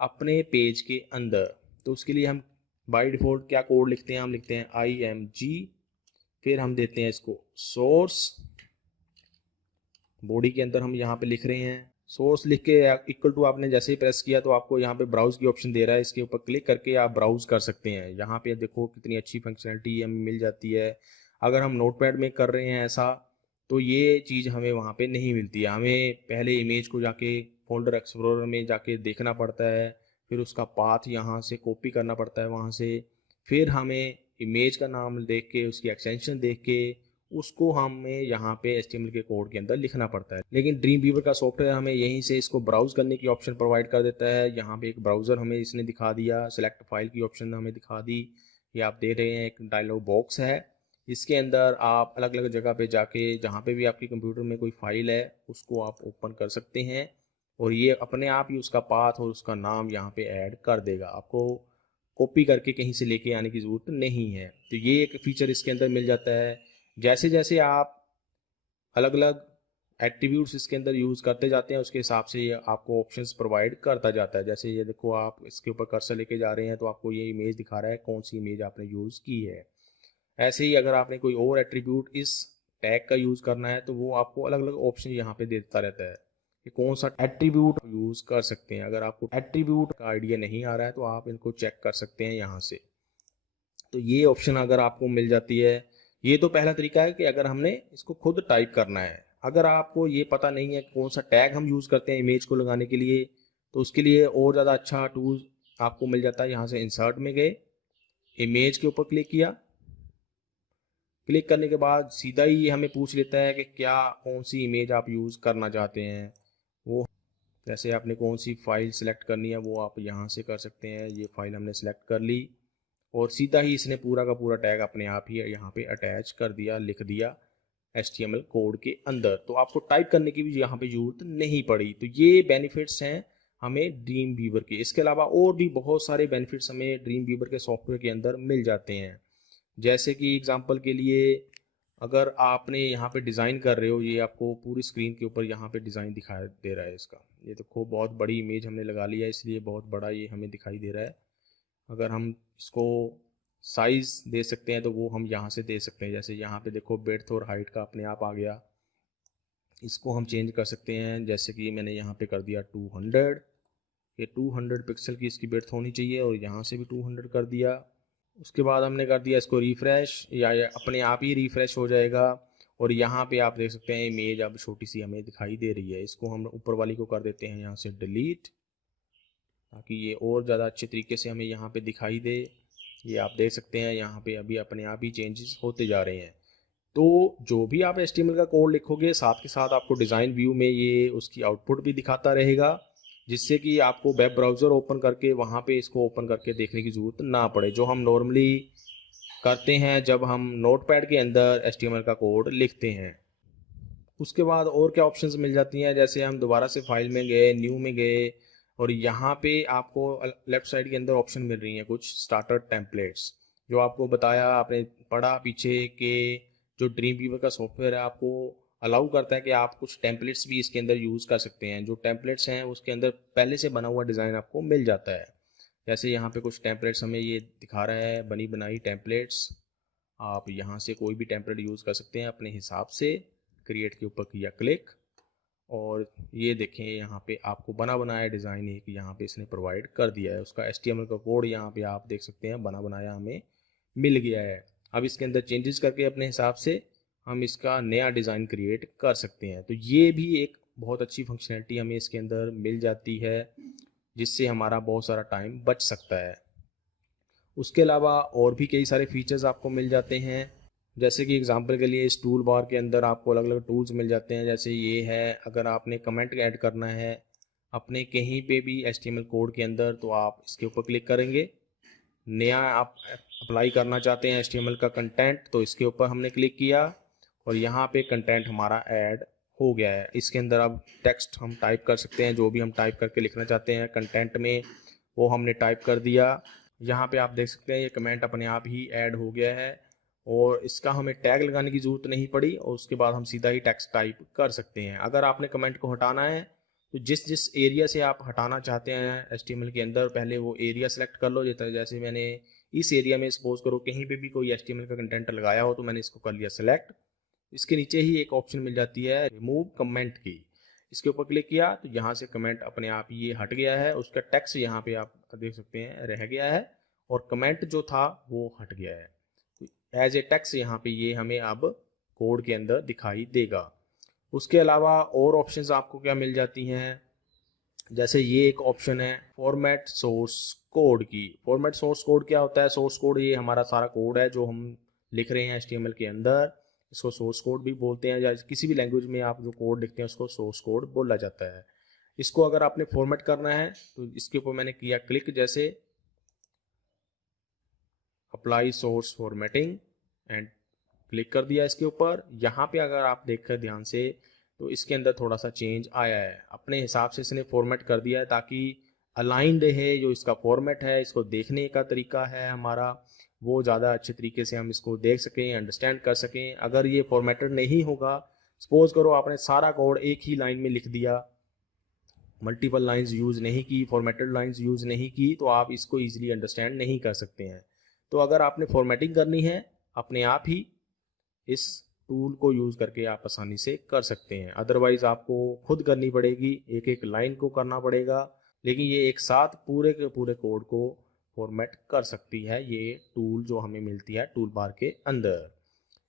अपने पेज के अंदर, तो उसके लिए हम बाय डिफ़ॉल्ट क्या कोड लिखते हैं, हम लिखते हैं IMG, फिर हम देते हैं इसको सोर्स। बॉडी के अंदर हम यहाँ पे लिख रहे हैं सोर्स, लिख के इक्वल टू आपने जैसे ही प्रेस किया तो आपको यहाँ पे ब्राउज की ऑप्शन दे रहा है, इसके ऊपर क्लिक करके आप ब्राउज कर सकते हैं। यहाँ पे देखो कितनी अच्छी फंक्शनलिटी हमें मिल जाती है। अगर हम नोटपैड में कर रहे हैं ऐसा तो ये चीज़ हमें वहाँ पे नहीं मिलती है, हमें पहले इमेज को जाके फोल्डर एक्सप्लोरर में जाके देखना पड़ता है, फिर उसका पाथ यहाँ से कॉपी करना पड़ता है वहाँ से, फिर हमें इमेज का नाम देख के उसकी एक्सटेंशन देख के उसको हमें यहाँ पे HTML के कोड के अंदर लिखना पड़ता है। लेकिन ड्रीम व्यूवर का सॉफ्टवेयर हमें यहीं से इसको ब्राउज करने की ऑप्शन प्रोवाइड कर देता है। यहाँ पे एक ब्राउज़र हमें इसने दिखा दिया, सेलेक्ट फाइल की ऑप्शन हमें दिखा दी, ये आप दे रहे हैं एक डायलॉग बॉक्स है। इसके अंदर आप अलग अलग जगह पे जाके जहाँ पे भी आपके कंप्यूटर में कोई फाइल है उसको आप ओपन कर सकते हैं और ये अपने आप ही उसका पाथ और उसका नाम यहाँ पे ऐड कर देगा, आपको कॉपी करके कहीं से लेके आने की ज़रूरत नहीं है। तो ये एक फीचर इसके अंदर मिल जाता है। जैसे जैसे आप अलग अलग एट्रीब्यूट्स इसके अंदर यूज़ करते जाते हैं उसके हिसाब से ये आपको ऑप्शंस प्रोवाइड करता जाता है। जैसे ये देखो आप इसके ऊपर कर्सर लेके जा रहे हैं तो आपको ये इमेज दिखा रहा है कौन सी इमेज आपने यूज़ की है। ऐसे ही अगर आपने कोई और एट्रीब्यूट इस टैग का यूज़ करना है तो वो आपको अलग अलग ऑप्शन यहाँ पे देता रहता है कि कौन सा एट्रीब्यूट यूज़ कर सकते हैं। अगर आपको एट्रीब्यूट का आइडिया नहीं आ रहा है तो आप इनको चेक कर सकते हैं यहाँ से। तो ये ऑप्शन अगर आपको मिल जाती है, ये तो पहला तरीका है कि अगर हमने इसको खुद टाइप करना है। अगर आपको ये पता नहीं है कौन सा टैग हम यूज़ करते हैं इमेज को लगाने के लिए, तो उसके लिए और ज़्यादा अच्छा टूल आपको मिल जाता है। यहाँ से इंसर्ट में गए, इमेज के ऊपर क्लिक किया, क्लिक करने के बाद सीधा ही ये हमें पूछ लेता है कि क्या कौन सी इमेज आप यूज़ करना चाहते हैं। वो जैसे आपने कौन सी फाइल सेलेक्ट करनी है वो आप यहाँ से कर सकते हैं। ये फाइल हमने सेलेक्ट कर ली और सीधा ही इसने पूरा का पूरा टैग अपने आप ही यहाँ पे अटैच कर दिया, लिख दिया HTML कोड के अंदर। तो आपको टाइप करने की भी यहाँ पे ज़रूरत नहीं पड़ी। तो ये बेनिफिट्स हैं हमें ड्रीम व्यूवर के। इसके अलावा और भी बहुत सारे बेनिफिट्स हमें ड्रीम व्यूवर के सॉफ्टवेयर के अंदर मिल जाते हैं। जैसे कि एग्जांपल के लिए अगर आपने यहाँ पे डिज़ाइन कर रहे हो, ये आपको पूरी स्क्रीन के ऊपर यहाँ पे डिज़ाइन दिखाई दे रहा है इसका। ये देखो बहुत बड़ी इमेज हमने लगा लिया है इसलिए बहुत बड़ा ये हमें दिखाई दे रहा है। अगर हम इसको साइज़ दे सकते हैं तो वो हम यहाँ से दे सकते हैं। जैसे यहाँ पे देखो विड्थ और हाइट का अपने आप आ गया, इसको हम चेंज कर सकते हैं। जैसे कि मैंने यहाँ पे कर दिया 200, ये 200 पिक्सल की इसकी विड्थ होनी चाहिए और यहाँ से भी 200 कर दिया। उसके बाद हमने कर दिया इसको रिफ़्रेश, या अपने आप ही रिफ़्रेश हो जाएगा। और यहाँ पे आप देख सकते हैं इमेज अब छोटी सी हमें दिखाई दे रही है। इसको हम ऊपर वाली को कर देते हैं यहाँ से डिलीट, ताकि ये और ज़्यादा अच्छे तरीके से हमें यहाँ पे दिखाई दे। ये आप देख सकते हैं यहाँ पे अभी अपने आप ही चेंजेस होते जा रहे हैं। तो जो भी आप HTML का कोड लिखोगे साथ के साथ आपको डिज़ाइन व्यू में ये उसकी आउटपुट भी दिखाता रहेगा, जिससे कि आपको वेब ब्राउज़र ओपन करके वहाँ पे इसको ओपन करके देखने की ज़रूरत ना पड़े, जो हम नॉर्मली करते हैं जब हम नोटपैड के अंदर HTML का कोड लिखते हैं। उसके बाद और क्या ऑप्शंस मिल जाती हैं, जैसे हम दोबारा से फाइल में गए, न्यू में गए, और यहाँ पे आपको लेफ्ट साइड के अंदर ऑप्शन मिल रही हैं कुछ स्टार्टर टेम्पलेट्स, जो आपको बताया आपने पढ़ा पीछे के जो ड्रीम वीवर का सॉफ्टवेयर है आपको अलाउ करता है कि आप कुछ टेम्पलेट्स भी इसके अंदर यूज़ कर सकते हैं। जो टेम्पलेट्स हैं उसके अंदर पहले से बना हुआ डिज़ाइन आपको मिल जाता है। जैसे यहाँ पे कुछ टेम्पलेट्स हमें ये दिखा रहा है, बनी बनाई टेम्पलेट्स। आप यहाँ से कोई भी टेम्पलेट यूज़ कर सकते हैं अपने हिसाब से। क्रिएट के ऊपर किया क्लिक, और ये देखें यहाँ पे आपको बना बनाया डिज़ाइन एक यहाँ पे इसने प्रोवाइड कर दिया है। उसका HTML का कोड यहाँ पे आप देख सकते हैं बना बनाया हमें मिल गया है। अब इसके अंदर चेंजेस करके अपने हिसाब से हम इसका नया डिज़ाइन क्रिएट कर सकते हैं। तो ये भी एक बहुत अच्छी फंक्शनैलिटी हमें इसके अंदर मिल जाती है, जिससे हमारा बहुत सारा टाइम बच सकता है। उसके अलावा और भी कई सारे फीचर्स आपको मिल जाते हैं। जैसे कि एग्जांपल के लिए इस टूल बार के अंदर आपको अलग अलग टूल्स मिल जाते हैं। जैसे ये है, अगर आपने कमेंट ऐड करना है अपने कहीं पे भी HTML कोड के अंदर, तो आप इसके ऊपर क्लिक करेंगे। नया आप अप्लाई करना चाहते हैं HTML का कंटेंट, तो इसके ऊपर हमने क्लिक किया और यहाँ पे कंटेंट हमारा ऐड हो गया है। इसके अंदर अब टेक्स्ट हम टाइप कर सकते हैं, जो भी हम टाइप करके लिखना चाहते हैं कंटेंट में वो हमने टाइप कर दिया। यहाँ पे आप देख सकते हैं ये कमेंट अपने आप ही ऐड हो गया है और इसका हमें टैग लगाने की ज़रूरत नहीं पड़ी, और उसके बाद हम सीधा ही टेक्स्ट टाइप कर सकते हैं। अगर आपने कमेंट को हटाना है तो जिस जिस एरिया से आप हटाना चाहते हैं HTML के अंदर, पहले वो एरिया सेलेक्ट कर लो। जैसे मैंने इस एरिया में सपोज करो कहीं पे भी कोई HTML का कंटेंट लगाया हो, तो मैंने इसको कर लिया सेलेक्ट। इसके नीचे ही एक ऑप्शन मिल जाती है रिमूव कमेंट की, इसके ऊपर क्लिक किया तो यहाँ से कमेंट अपने आप ये हट गया है। उसका टेक्स्ट यहाँ पे आप देख सकते हैं रह गया है और कमेंट जो था वो हट गया है। एज ए टेक्स्ट यहाँ पे ये हमें अब कोड के अंदर दिखाई देगा। उसके अलावा और ऑप्शंस आपको क्या मिल जाती हैं, जैसे ये एक ऑप्शन है फॉर्मेट सोर्स कोड की। फॉर्मेट सोर्स कोड क्या होता है? सोर्स कोड ये हमारा सारा कोड है जो हम लिख रहे हैं HTML के अंदर, इसको सोर्स कोड भी बोलते हैं, या किसी भी लैंग्वेज में आप जो कोड लिखते हैं उसको सोर्स कोड बोला जाता है। इसको अगर आपने फॉर्मेट करना है तो इसके ऊपर मैंने किया क्लिक, जैसे apply source formatting and click कर दिया इसके ऊपर। यहाँ पे अगर आप देखकर ध्यान से तो इसके अंदर थोड़ा सा चेंज आया है, अपने हिसाब से इसने फॉर्मेट कर दिया है ताकि अलाइंड है जो इसका फॉर्मेट है, इसको देखने का तरीका है हमारा वो ज़्यादा अच्छे तरीके से हम इसको देख सकें, अंडरस्टैंड कर सकें। अगर ये फॉर्मेटेड नहीं होगा, सपोज करो आपने सारा कोड एक ही लाइन में लिख दिया, मल्टीपल लाइंस यूज़ नहीं की, फॉर्मेटेड लाइंस यूज़ नहीं की, तो आप इसको ईजिली अंडरस्टैंड नहीं कर सकते हैं। तो अगर आपने फॉर्मेटिंग करनी है अपने आप ही इस टूल को यूज़ करके आप आसानी से कर सकते हैं, अदरवाइज़ आपको खुद करनी पड़ेगी, एक एक लाइन को करना पड़ेगा। लेकिन ये एक साथ पूरे के पूरे कोड को फॉर्मेट कर सकती है ये टूल जो हमें मिलती है टूल बार के अंदर।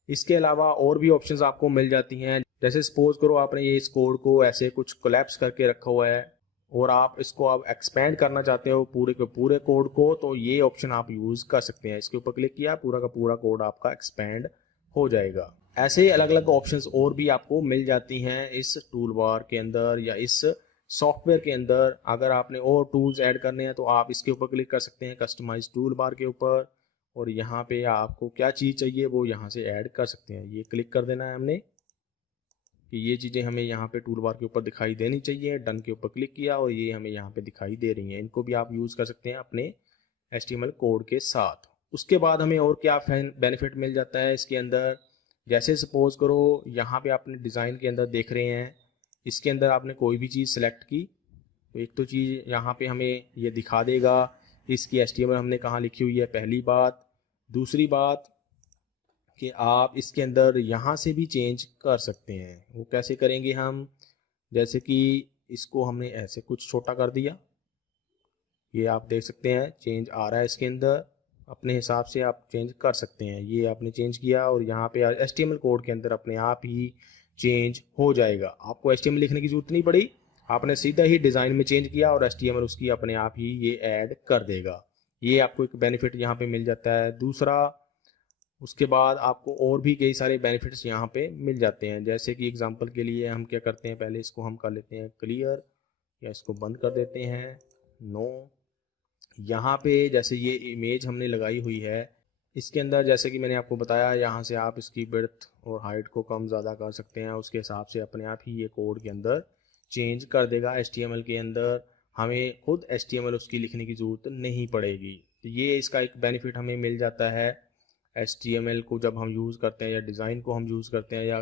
इसके अलावा और भी ऑप्शंस आपको मिल जाती हैं। जैसे सपोज करो आपने ये इस कोड को ऐसे कुछ कोलैप्स करके रखा हुआ है और आप इसको आप एक्सपेंड करना चाहते हो पूरे के पूरे कोड को, तो ये ऑप्शन आप यूज़ कर सकते हैं। इसके ऊपर क्लिक किया, पूरा का पूरा कोड आपका एक्सपेंड हो जाएगा। ऐसे ही अलग अलग ऑप्शंस और भी आपको मिल जाती हैं इस टूल बार के अंदर या इस सॉफ्टवेयर के अंदर। अगर आपने और टूल्स ऐड करने हैं तो आप इसके ऊपर क्लिक कर सकते हैं कस्टमाइज टूल बार के ऊपर, और यहाँ पे आपको क्या चीज़ चाहिए वो यहाँ से ऐड कर सकते हैं। ये क्लिक कर देना है हमने कि ये चीज़ें हमें यहाँ पे टूल बार के ऊपर दिखाई देनी चाहिए। डन के ऊपर क्लिक किया और ये हमें यहाँ पे दिखाई दे रही हैं। इनको भी आप यूज़ कर सकते हैं अपने HTML कोड के साथ। उसके बाद हमें और क्या बेनिफिट मिल जाता है इसके अंदर, जैसे सपोज करो यहाँ पे आपने डिज़ाइन के अंदर देख रहे हैं, इसके अंदर आपने कोई भी चीज़ सेलेक्ट की तो एक तो चीज़ यहाँ पे हमें ये दिखा देगा इसकी HTML हमने कहाँ लिखी हुई है, पहली बात। दूसरी बात कि आप इसके अंदर यहाँ से भी चेंज कर सकते हैं। वो कैसे करेंगे हम, जैसे कि इसको हमने ऐसे कुछ छोटा कर दिया, ये आप देख सकते हैं चेंज आ रहा है इसके अंदर, अपने हिसाब से आप चेंज कर सकते हैं। ये आपने चेंज किया और यहाँ पे HTML कोड के अंदर अपने आप ही चेंज हो जाएगा। आपको HTML लिखने की जरूरत नहीं पड़ी, आपने सीधा ही डिज़ाइन में चेंज किया और HTML उसकी अपने आप ही ये ऐड कर देगा। ये आपको एक बेनिफिट यहाँ पे मिल जाता है। दूसरा, उसके बाद आपको और भी कई सारे बेनिफिट्स यहाँ पे मिल जाते हैं। जैसे कि एग्जांपल के लिए हम क्या करते हैं, पहले इसको हम कर लेते हैं क्लियर या इसको बंद कर देते हैं, नो। यहाँ पे जैसे ये इमेज हमने लगाई हुई है, इसके अंदर जैसे कि मैंने आपको बताया, यहाँ से आप इसकी विड्थ और हाइट को कम ज़्यादा कर सकते हैं। उसके हिसाब से अपने आप ही ये कोड के अंदर चेंज कर देगा। HTML के अंदर हमें खुद HTML उसकी लिखने की ज़रूरत नहीं पड़ेगी। तो ये इसका एक बेनिफिट हमें मिल जाता है। HTML को जब हम यूज़ करते हैं या डिज़ाइन को हम यूज़ करते हैं या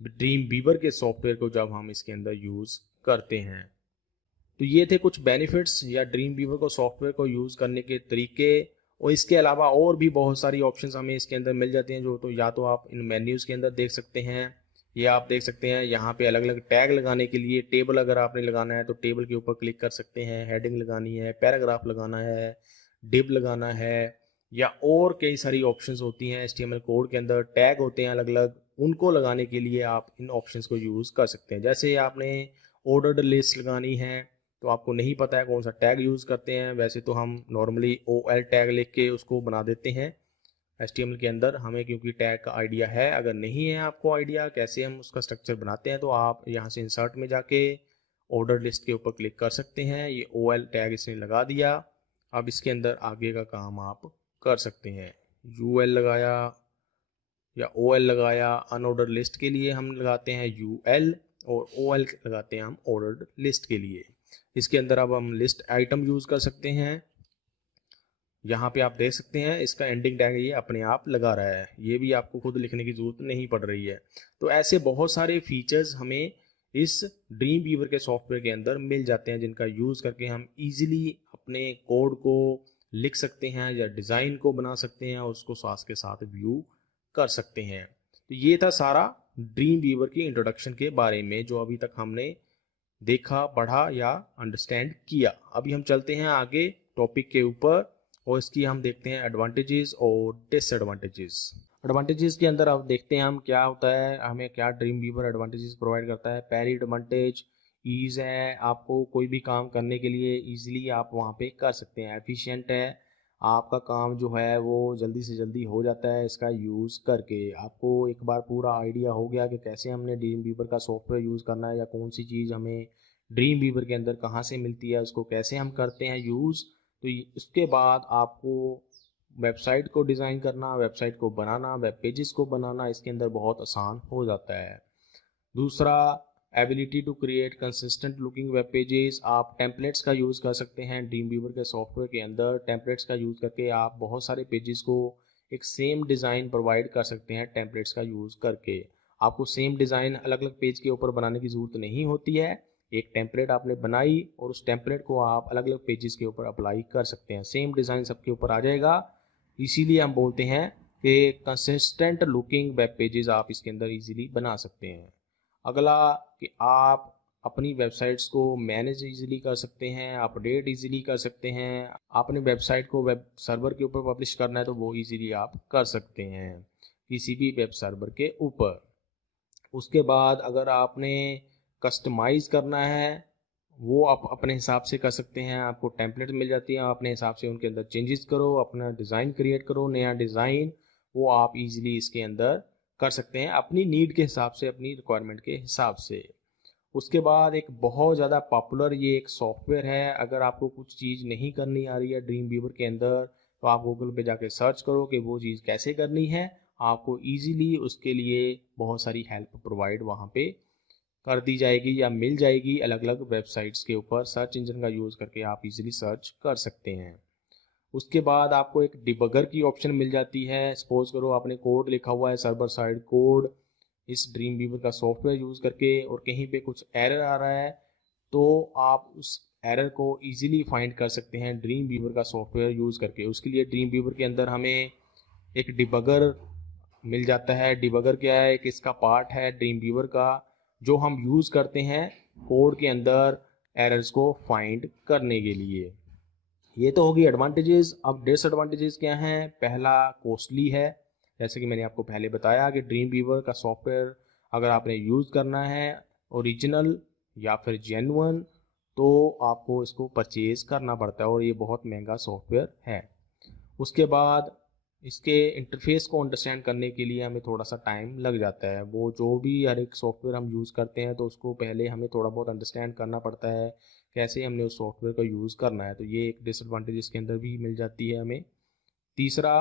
ड्रीम वीवर के सॉफ्टवेयर को जब हम इसके अंदर यूज़ करते हैं। तो ये थे कुछ बेनिफिट्स या ड्रीम वीवर को सॉफ्टवेयर को यूज़ करने के तरीके। और इसके अलावा और भी बहुत सारी ऑप्शंस हमें इसके अंदर मिल जाती हैं, जो तो या तो आप इन मेन्यूज़ के अंदर देख सकते हैं, या आप देख सकते हैं यहाँ पे अलग अलग टैग लगाने के लिए। टेबल अगर आपने लगाना है तो टेबल के ऊपर क्लिक कर सकते हैं, हेडिंग लगानी है, पैराग्राफ लगाना है, डिव लगाना है, या और कई सारी ऑप्शंस होती हैं HTML कोड के अंदर। टैग होते हैं अलग अलग, उनको लगाने के लिए आप इन ऑप्शंस को यूज़ कर सकते हैं। जैसे आपने ऑर्डर्ड लिस्ट लगानी है तो आपको नहीं पता है कौन सा टैग यूज़ करते हैं, वैसे तो हम नॉर्मली OL टैग लिख के उसको बना देते हैं HTML के अंदर, हमें क्योंकि टैग का आइडिया है। अगर नहीं है आपको आइडिया कैसे हम उसका स्ट्रक्चर बनाते हैं, तो आप यहाँ से इंसर्ट में जाके ऑर्डर लिस्ट के ऊपर क्लिक कर सकते हैं। ये OL टैग इसने लगा दिया। अब इसके अंदर आगे का काम आप कर सकते हैं। UL लगाया या OL लगाया, अनऑर्डर लिस्ट के लिए हम लगाते हैं UL, और OL लगाते हैं हम ऑर्डर्ड लिस्ट के लिए। इसके अंदर अब हम लिस्ट आइटम यूज़ कर सकते हैं। यहाँ पे आप देख सकते हैं इसका एंडिंग टैग ये अपने आप लगा रहा है, ये भी आपको खुद लिखने की ज़रूरत नहीं पड़ रही है। तो ऐसे बहुत सारे फीचर्स हमें इस ड्रीम वीवर के सॉफ्टवेयर के अंदर मिल जाते हैं, जिनका यूज़ करके हम इजीली अपने कोड को लिख सकते हैं या डिज़ाइन को बना सकते हैं और उसको साथ के साथ व्यू कर सकते हैं। तो ये था सारा ड्रीम वीवर की इंट्रोडक्शन के बारे में, जो अभी तक हमने देखा, पढ़ा या अंडरस्टैंड किया। अभी हम चलते हैं आगे टॉपिक के ऊपर और इसकी हम देखते हैं एडवांटेजेस और डिसएडवांटेजेस। एडवांटेजेस के अंदर अब देखते हैं हम क्या होता है, हमें क्या ड्रीम वीवर एडवांटेजेस प्रोवाइड करता है। पहली एडवांटेज ईज़ है, आपको कोई भी काम करने के लिए ईजिली आप वहाँ पे कर सकते हैं। एफिशिएंट है, आपका काम जो है वो जल्दी से जल्दी हो जाता है इसका यूज़ करके। आपको एक बार पूरा आइडिया हो गया कि कैसे हमने ड्रीम वीवर का सॉफ्टवेयर यूज़ करना है या कौन सी चीज़ हमें ड्रीम वीवर के अंदर कहाँ से मिलती है, उसको कैसे हम करते हैं यूज़। तो इसके बाद आपको वेबसाइट को डिज़ाइन करना, वेबसाइट को बनाना, वेब पेजेस को बनाना इसके अंदर बहुत आसान हो जाता है। दूसरा, ability to create consistent looking web pages. आप टेम्पलेट्स का यूज़ कर सकते हैं ड्रीम वीवर के सॉफ्टवेयर के अंदर। टेम्पलेट्स का यूज़ करके आप बहुत सारे पेजेस को एक सेम डिज़ाइन प्रोवाइड कर सकते हैं टेम्पलेट्स का यूज़ करके। आपको सेम डिज़ाइन अलग अलग पेज के ऊपर बनाने की ज़रूरत नहीं होती है। एक टेम्पलेट आपने बनाई और उस टेम्पलेट को आप अलग अलग पेजेस के ऊपर अप्लाई कर सकते हैं, सेम डिज़ाइन सबके ऊपर आ जाएगा। इसीलिए हम बोलते हैं कि कंसिस्टेंट लुकिंग वेब पेजेस आप इसके अंदर इजीली बना सकते हैं। अगला कि आप अपनी वेबसाइट्स को मैनेज इजीली कर सकते हैं, अपडेट इजीली कर सकते हैं। आपने वेबसाइट को वेब सर्वर के ऊपर पब्लिश करना है तो वो इजीली आप कर सकते हैं किसी भी वेब सर्वर के ऊपर। उसके बाद अगर आपने कस्टमाइज़ करना है वो आप अपने हिसाब से कर सकते हैं। आपको टेम्पलेट मिल जाती है, आप अपने हिसाब से उनके अंदर चेंजेस करो, अपना डिज़ाइन क्रिएट करो, नया डिज़ाइन वो आप इजीली इसके अंदर कर सकते हैं अपनी नीड के हिसाब से, अपनी रिक्वायरमेंट के हिसाब से। उसके बाद एक बहुत ज़्यादा पॉपुलर ये एक सॉफ्टवेयर है। अगर आपको कुछ चीज़ नहीं करनी आ रही है ड्रीम वीवर के अंदर तो आप गूगल पे जाके सर्च करो कि वो चीज़ कैसे करनी है, आपको इजीली उसके लिए बहुत सारी हेल्प प्रोवाइड वहाँ पे कर दी जाएगी या मिल जाएगी। अलग अलग वेबसाइट्स के ऊपर सर्च इंजन का यूज़ करके आप इजीली सर्च कर सकते हैं। उसके बाद आपको एक डिबगर की ऑप्शन मिल जाती है। सपोज करो आपने कोड लिखा हुआ है, सर्वर साइड कोड, इस ड्रीम वीवर का सॉफ्टवेयर यूज़ करके, और कहीं पे कुछ एरर आ रहा है तो आप उस एरर को इजीली फाइंड कर सकते हैं ड्रीम वीवर का सॉफ्टवेयर यूज़ करके। उसके लिए ड्रीम वीवर के अंदर हमें एक डिबगर मिल जाता है। डिबगर क्या है? एक इसका पार्ट है ड्रीमवीवर का, जो हम यूज़ करते हैं कोड के अंदर एरर्स को फाइंड करने के लिए। ये तो होगी एडवांटेजेस। अब डिसएडवांटेजेस क्या हैं? पहला कॉस्टली है। जैसे कि मैंने आपको पहले बताया कि ड्रीमवीवर का सॉफ्टवेयर अगर आपने यूज़ करना है ओरिजिनल या फिर जेन्युइन, तो आपको इसको परचेज करना पड़ता है और ये बहुत महंगा सॉफ्टवेयर है। उसके बाद इसके इंटरफेस को अंडरस्टैंड करने के लिए हमें थोड़ा सा टाइम लग जाता है। वो जो भी हर एक सॉफ्टवेयर हम यूज़ करते हैं तो उसको पहले हमें थोड़ा बहुत अंडरस्टैंड करना पड़ता है कैसे हमने उस सॉफ्टवेयर का यूज़ करना है। तो ये एक डिसएडवांटेज इसके अंदर भी मिल जाती है हमें। तीसरा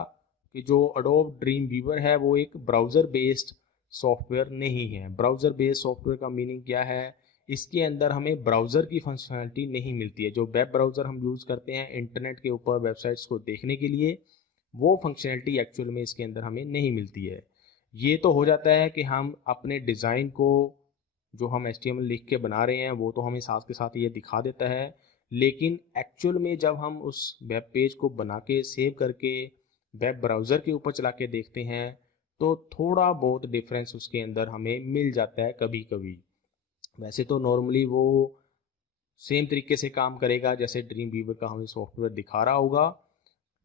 कि जो एडोब ड्रीमवीवर है वो एक ब्राउज़र बेस्ड सॉफ्टवेयर नहीं है। ब्राउज़र बेस्ड सॉफ्टवेयर का मीनिंग क्या है? इसके अंदर हमें ब्राउज़र की फंक्शनैलिटी नहीं मिलती है। जो वेब ब्राउज़र हम यूज़ करते हैं इंटरनेट के ऊपर वेबसाइट्स को देखने के लिए, वो फंक्शनैलिटी एक्चुअल में इसके अंदर हमें नहीं मिलती है। ये तो हो जाता है कि हम अपने डिज़ाइन को जो हम HTML लिख के बना रहे हैं वो तो हमें साथ के साथ ये दिखा देता है, लेकिन एक्चुअल में जब हम उस वेब पेज को बना के सेव करके वेब ब्राउज़र के ऊपर चला के देखते हैं तो थोड़ा बहुत डिफरेंस उसके अंदर हमें मिल जाता है कभी कभी। वैसे तो नॉर्मली वो सेम तरीके से काम करेगा जैसे ड्रीमवीवर का हमें सॉफ्टवेयर दिखा रहा होगा,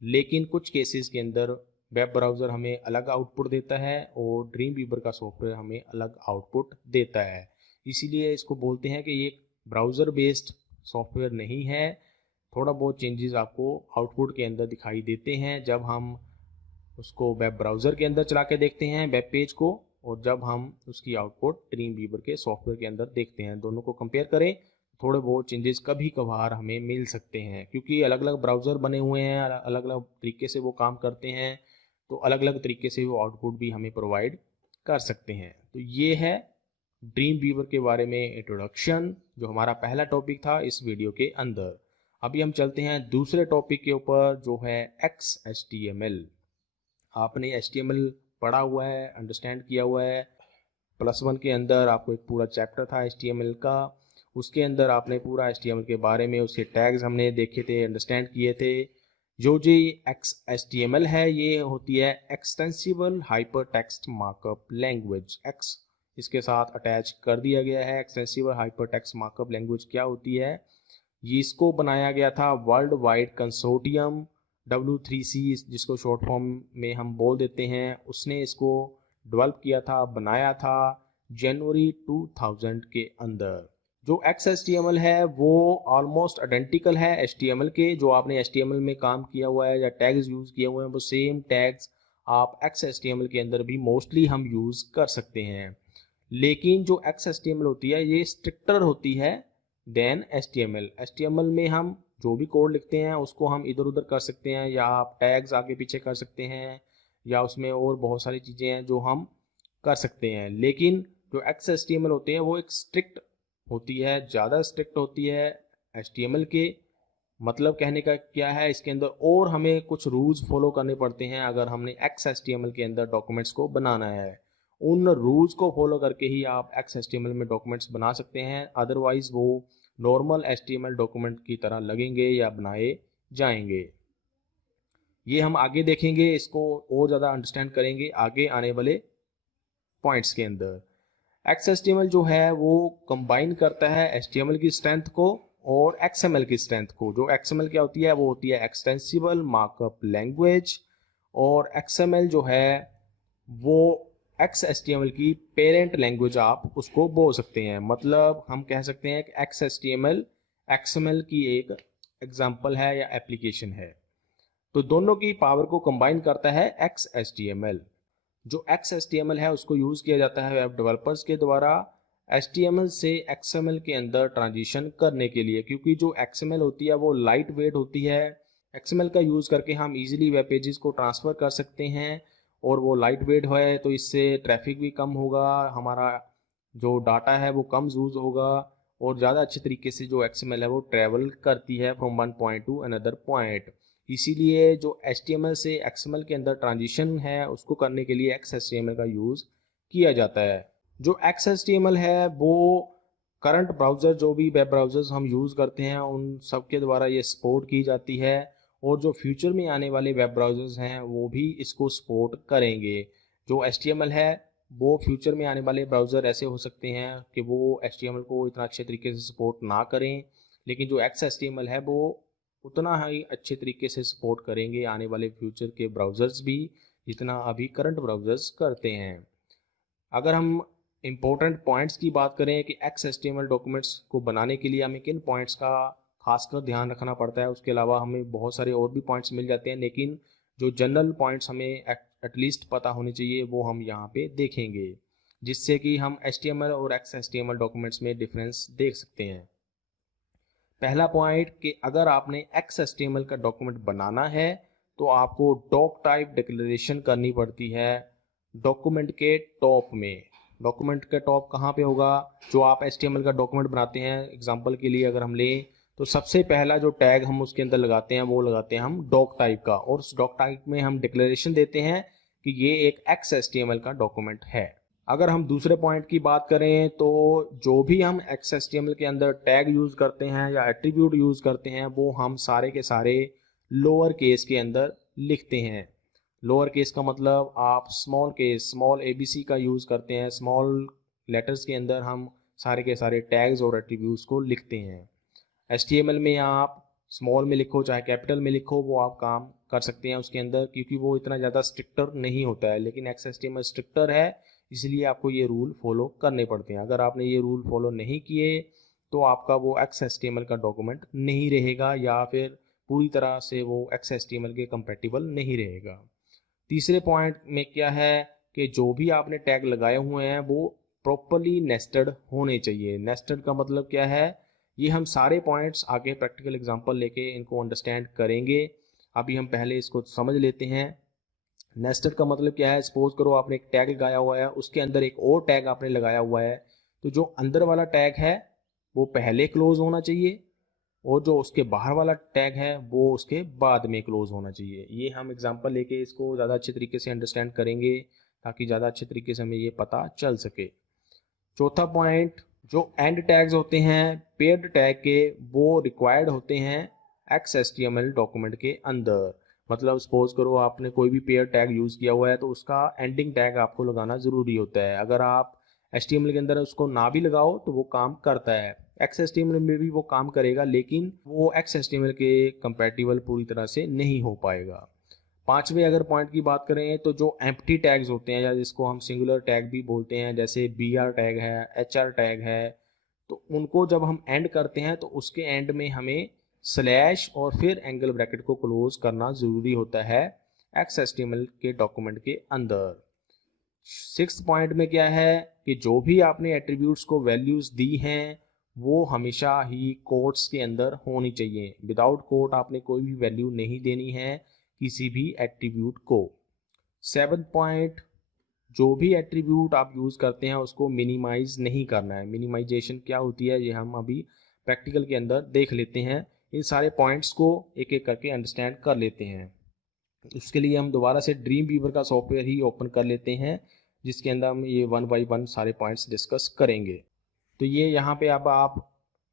लेकिन कुछ केसेस के अंदर वेब ब्राउज़र हमें अलग आउटपुट देता है और ड्रीमवीवर का सॉफ्टवेयर हमें अलग आउटपुट देता है। इसीलिए इसको बोलते हैं कि ये ब्राउज़र बेस्ड सॉफ्टवेयर नहीं है। थोड़ा बहुत चेंजेस आपको आउटपुट के अंदर दिखाई देते हैं जब हम उसको वेब ब्राउज़र के अंदर चला के देखते हैं वेब पेज को, और जब हम उसकी आउटपुट ड्रीमवीवर के सॉफ्टवेयर के अंदर देखते हैं। दोनों को कंपेयर करें, थोड़े बहुत चेंजेस कभी कभार हमें मिल सकते हैं क्योंकि अलग अलग ब्राउज़र बने हुए हैं, अलग अलग तरीके से वो काम करते हैं, तो अलग अलग तरीके से वो आउटपुट भी हमें प्रोवाइड कर सकते हैं। तो ये है ड्रीमवीवर के बारे में इंट्रोडक्शन, जो हमारा पहला टॉपिक था इस वीडियो के अंदर। अभी हम चलते हैं दूसरे टॉपिक के ऊपर जो है XHTML। आपने HTML पढ़ा हुआ है, अंडरस्टैंड किया हुआ है। +1 के अंदर आपको एक पूरा चैप्टर था HTML का, उसके अंदर आपने पूरा HTML के बारे में उसके टैग्स हमने देखे थे, अंडरस्टैंड किए थे। जो जी XHTML है ये होती है extensible hyper text markup language. X इसके साथ अटैच कर दिया गया है। Extensible hyper text markup language क्या होती है? ये इसको बनाया गया था वर्ल्ड वाइड कंसोर्टियम W3C, जिसको शॉर्ट फॉर्म में हम बोल देते हैं, उसने इसको डेवलप किया था, बनाया था जनवरी 2000 के अंदर। जो XHTML है वो ऑलमोस्ट आइडेंटिकल है HTML के। जो आपने HTML में काम किया हुआ है या टैग्स यूज़ किए हुए हैं वो सेम टैग्स आप XHTML के अंदर भी मोस्टली हम यूज़ कर सकते हैं। लेकिन जो XHTML होती है ये स्ट्रिक्टर होती है देन HTML। HTML में हम जो भी कोड लिखते हैं उसको हम इधर उधर कर सकते हैं, या आप टैग्स आगे पीछे कर सकते हैं, या उसमें और बहुत सारी चीज़ें हैं जो हम कर सकते हैं। लेकिन जो XHTML होते हैं वो एक स्ट्रिक्ट होती है, ज़्यादा स्ट्रिक्ट होती है HTML के। मतलब कहने का क्या है, इसके अंदर और हमें कुछ रूल्स फॉलो करने पड़ते हैं अगर हमने XHTML के अंदर डॉक्यूमेंट्स को बनाना है। उन रूल्स को फॉलो करके ही आप XHTML में डॉक्यूमेंट्स बना सकते हैं, अदरवाइज वो नॉर्मल HTML डॉक्यूमेंट की तरह लगेंगे या बनाए जाएंगे। ये हम आगे देखेंगे, इसको और ज़्यादा अंडरस्टैंड करेंगे आगे आने वाले पॉइंट्स के अंदर। XHTML जो है वो कंबाइन करता है HTML की स्ट्रेंथ को और XML की स्ट्रेंथ को। जो XML क्या होती है वो होती है एक्सटेंसिबल मार्कअप लैंग्वेज, और XML जो है वो XHTML की पेरेंट लैंग्वेज आप उसको बोल सकते हैं। मतलब हम कह सकते हैं कि XHTML XML की एक एग्जांपल है या एप्लीकेशन है। तो दोनों की पावर को कंबाइन करता है XHTML। जो XHTML है उसको यूज़ किया जाता है वेब डेवलपर्स के द्वारा HTML से XML के अंदर ट्रांजिशन करने के लिए, क्योंकि जो XML होती है वो लाइट वेट होती है। XML का यूज़ करके हम इजीली वेब पेजेस को ट्रांसफ़र कर सकते हैं, और वो लाइट वेट है तो इससे ट्रैफिक भी कम होगा, हमारा जो डाटा है वो कम यूज़ होगा, और ज़्यादा अच्छे तरीके से जो XML है वो ट्रैवल करती है from one point two another point. इसीलिए जो HTML से XML के अंदर ट्रांजिशन है उसको करने के लिए XHTML का यूज़ किया जाता है। जो XHTML है वो करंट ब्राउज़र, जो भी वेब ब्राउज़र्स हम यूज़ करते हैं उन सब के द्वारा ये सपोर्ट की जाती है, और जो फ्यूचर में आने वाले वेब ब्राउज़र्स हैं वो भी इसको सपोर्ट करेंगे। जो HTML है वो फ्यूचर में आने वाले ब्राउज़र ऐसे हो सकते हैं कि वो HTML को इतना अच्छे तरीके से सपोर्ट ना करें, लेकिन जो XHTML है वो उतना ही अच्छे तरीके से सपोर्ट करेंगे आने वाले फ्यूचर के ब्राउज़र्स भी, जितना अभी करंट ब्राउज़र्स करते हैं। अगर हम इम्पोर्टेंट पॉइंट्स की बात करें कि XHTML डॉक्यूमेंट्स को बनाने के लिए हमें किन पॉइंट्स का खासकर ध्यान रखना पड़ता है, उसके अलावा हमें बहुत सारे और भी पॉइंट्स मिल जाते हैं, लेकिन जो जनरल पॉइंट्स हमें एटलीस्ट पता होने चाहिए वो हम यहाँ पे देखेंगे, जिससे कि हम HTML और XHTML डॉक्यूमेंट्स में डिफरेंस देख सकते हैं। पहला पॉइंट कि अगर आपने XHTML का डॉक्यूमेंट बनाना है तो आपको डॉक टाइप डिक्लेरेशन करनी पड़ती है डॉक्यूमेंट के टॉप में। डॉक्यूमेंट का टॉप कहाँ पे होगा? जो आप HTML का डॉक्यूमेंट बनाते हैं, एग्जांपल के लिए अगर हम लें तो सबसे पहला जो टैग हम उसके अंदर लगाते हैं वो लगाते हैं हम डॉक टाइप का, और उस डॉक टाइप में हम डिक्लेरेशन देते हैं कि ये एक XHTML का डॉक्यूमेंट है। अगर हम दूसरे पॉइंट की बात करें तो जो भी हम XHTML के अंदर टैग यूज़ करते हैं या एट्रीब्यूट यूज़ करते हैं वो हम सारे के सारे लोअर केस के अंदर लिखते हैं। लोअर केस का मतलब आप स्मॉल केस, स्मॉल ABC का यूज़ करते हैं। स्मॉल लेटर्स के अंदर हम सारे के सारे टैग्स और एट्रीब्यूट्स को लिखते हैं। HTML में आप स्मॉल में लिखो चाहे कैपिटल में लिखो, वो आप काम कर सकते हैं उसके अंदर, क्योंकि वो इतना ज़्यादा स्ट्रिक्टर नहीं होता है। लेकिन XHTML स्ट्रिक्टर है, इसलिए आपको ये रूल फॉलो करने पड़ते हैं। अगर आपने ये रूल फॉलो नहीं किए तो आपका वो XHTML का डॉक्यूमेंट नहीं रहेगा, या फिर पूरी तरह से वो XHTML के कंपैटिबल नहीं रहेगा। तीसरे पॉइंट में क्या है कि जो भी आपने टैग लगाए हुए हैं वो प्रॉपरली नेस्टेड होने चाहिए। नेस्टेड का मतलब क्या है, ये हम सारे पॉइंट्स आगे प्रैक्टिकल एग्जांपल लेके इनको अंडरस्टैंड करेंगे। अभी हम पहले इसको समझ लेते हैं। नेस्टेड का मतलब क्या है? सपोज करो आपने एक टैग लगाया हुआ है, उसके अंदर एक और टैग आपने लगाया हुआ है, तो जो अंदर वाला टैग है वो पहले क्लोज होना चाहिए और जो उसके बाहर वाला टैग है वो उसके बाद में क्लोज होना चाहिए। ये हम एग्जांपल लेके इसको ज़्यादा अच्छे तरीके से अंडरस्टैंड करेंगे ताकि ज़्यादा अच्छे तरीके से हमें ये पता चल सके। चौथा पॉइंट, जो एंड टैग्स होते हैं पेयर्ड टैग के, वो रिक्वायर्ड होते हैं XHTML डॉक्यूमेंट के अंदर। मतलब सपोज करो आपने कोई भी पेयर टैग यूज़ किया हुआ है तो उसका एंडिंग टैग आपको लगाना ज़रूरी होता है। अगर आप HTML के अंदर उसको ना भी लगाओ तो वो काम करता है, XHTML में भी वो काम करेगा, लेकिन वो XHTML के कंपैटिबल पूरी तरह से नहीं हो पाएगा। पांचवें अगर पॉइंट की बात करें तो जो एम्प्टी टैग्स होते हैं या जिसको हम सिंगुलर टैग भी बोलते हैं, जैसे BR टैग है, HR टैग है, तो उनको जब हम एंड करते हैं तो उसके एंड में हमें स्लैश और फिर एंगल ब्रैकेट को क्लोज करना ज़रूरी होता है XHTML के डॉक्यूमेंट के अंदर। सिक्स्थ पॉइंट में क्या है कि जो भी आपने एट्रीब्यूट्स को वैल्यूज़ दी हैं वो हमेशा ही कोट्स के अंदर होनी चाहिए। विदाउट कोट आपने कोई भी वैल्यू नहीं देनी है किसी भी एट्रीब्यूट को। सेवंथ पॉइंट, जो भी एट्रीब्यूट आप यूज़ करते हैं उसको मिनिमाइज नहीं करना है। मिनिमाइजेशन क्या होती है ये हम अभी प्रैक्टिकल के अंदर देख लेते हैं। इन सारे पॉइंट्स को एक एक करके अंडरस्टैंड कर लेते हैं। उसके लिए हम दोबारा से ड्रीम वीवर का सॉफ्टवेयर ही ओपन कर लेते हैं, जिसके अंदर हम ये 1 बाय 1 सारे पॉइंट्स डिस्कस करेंगे। तो ये यहाँ पे अब आप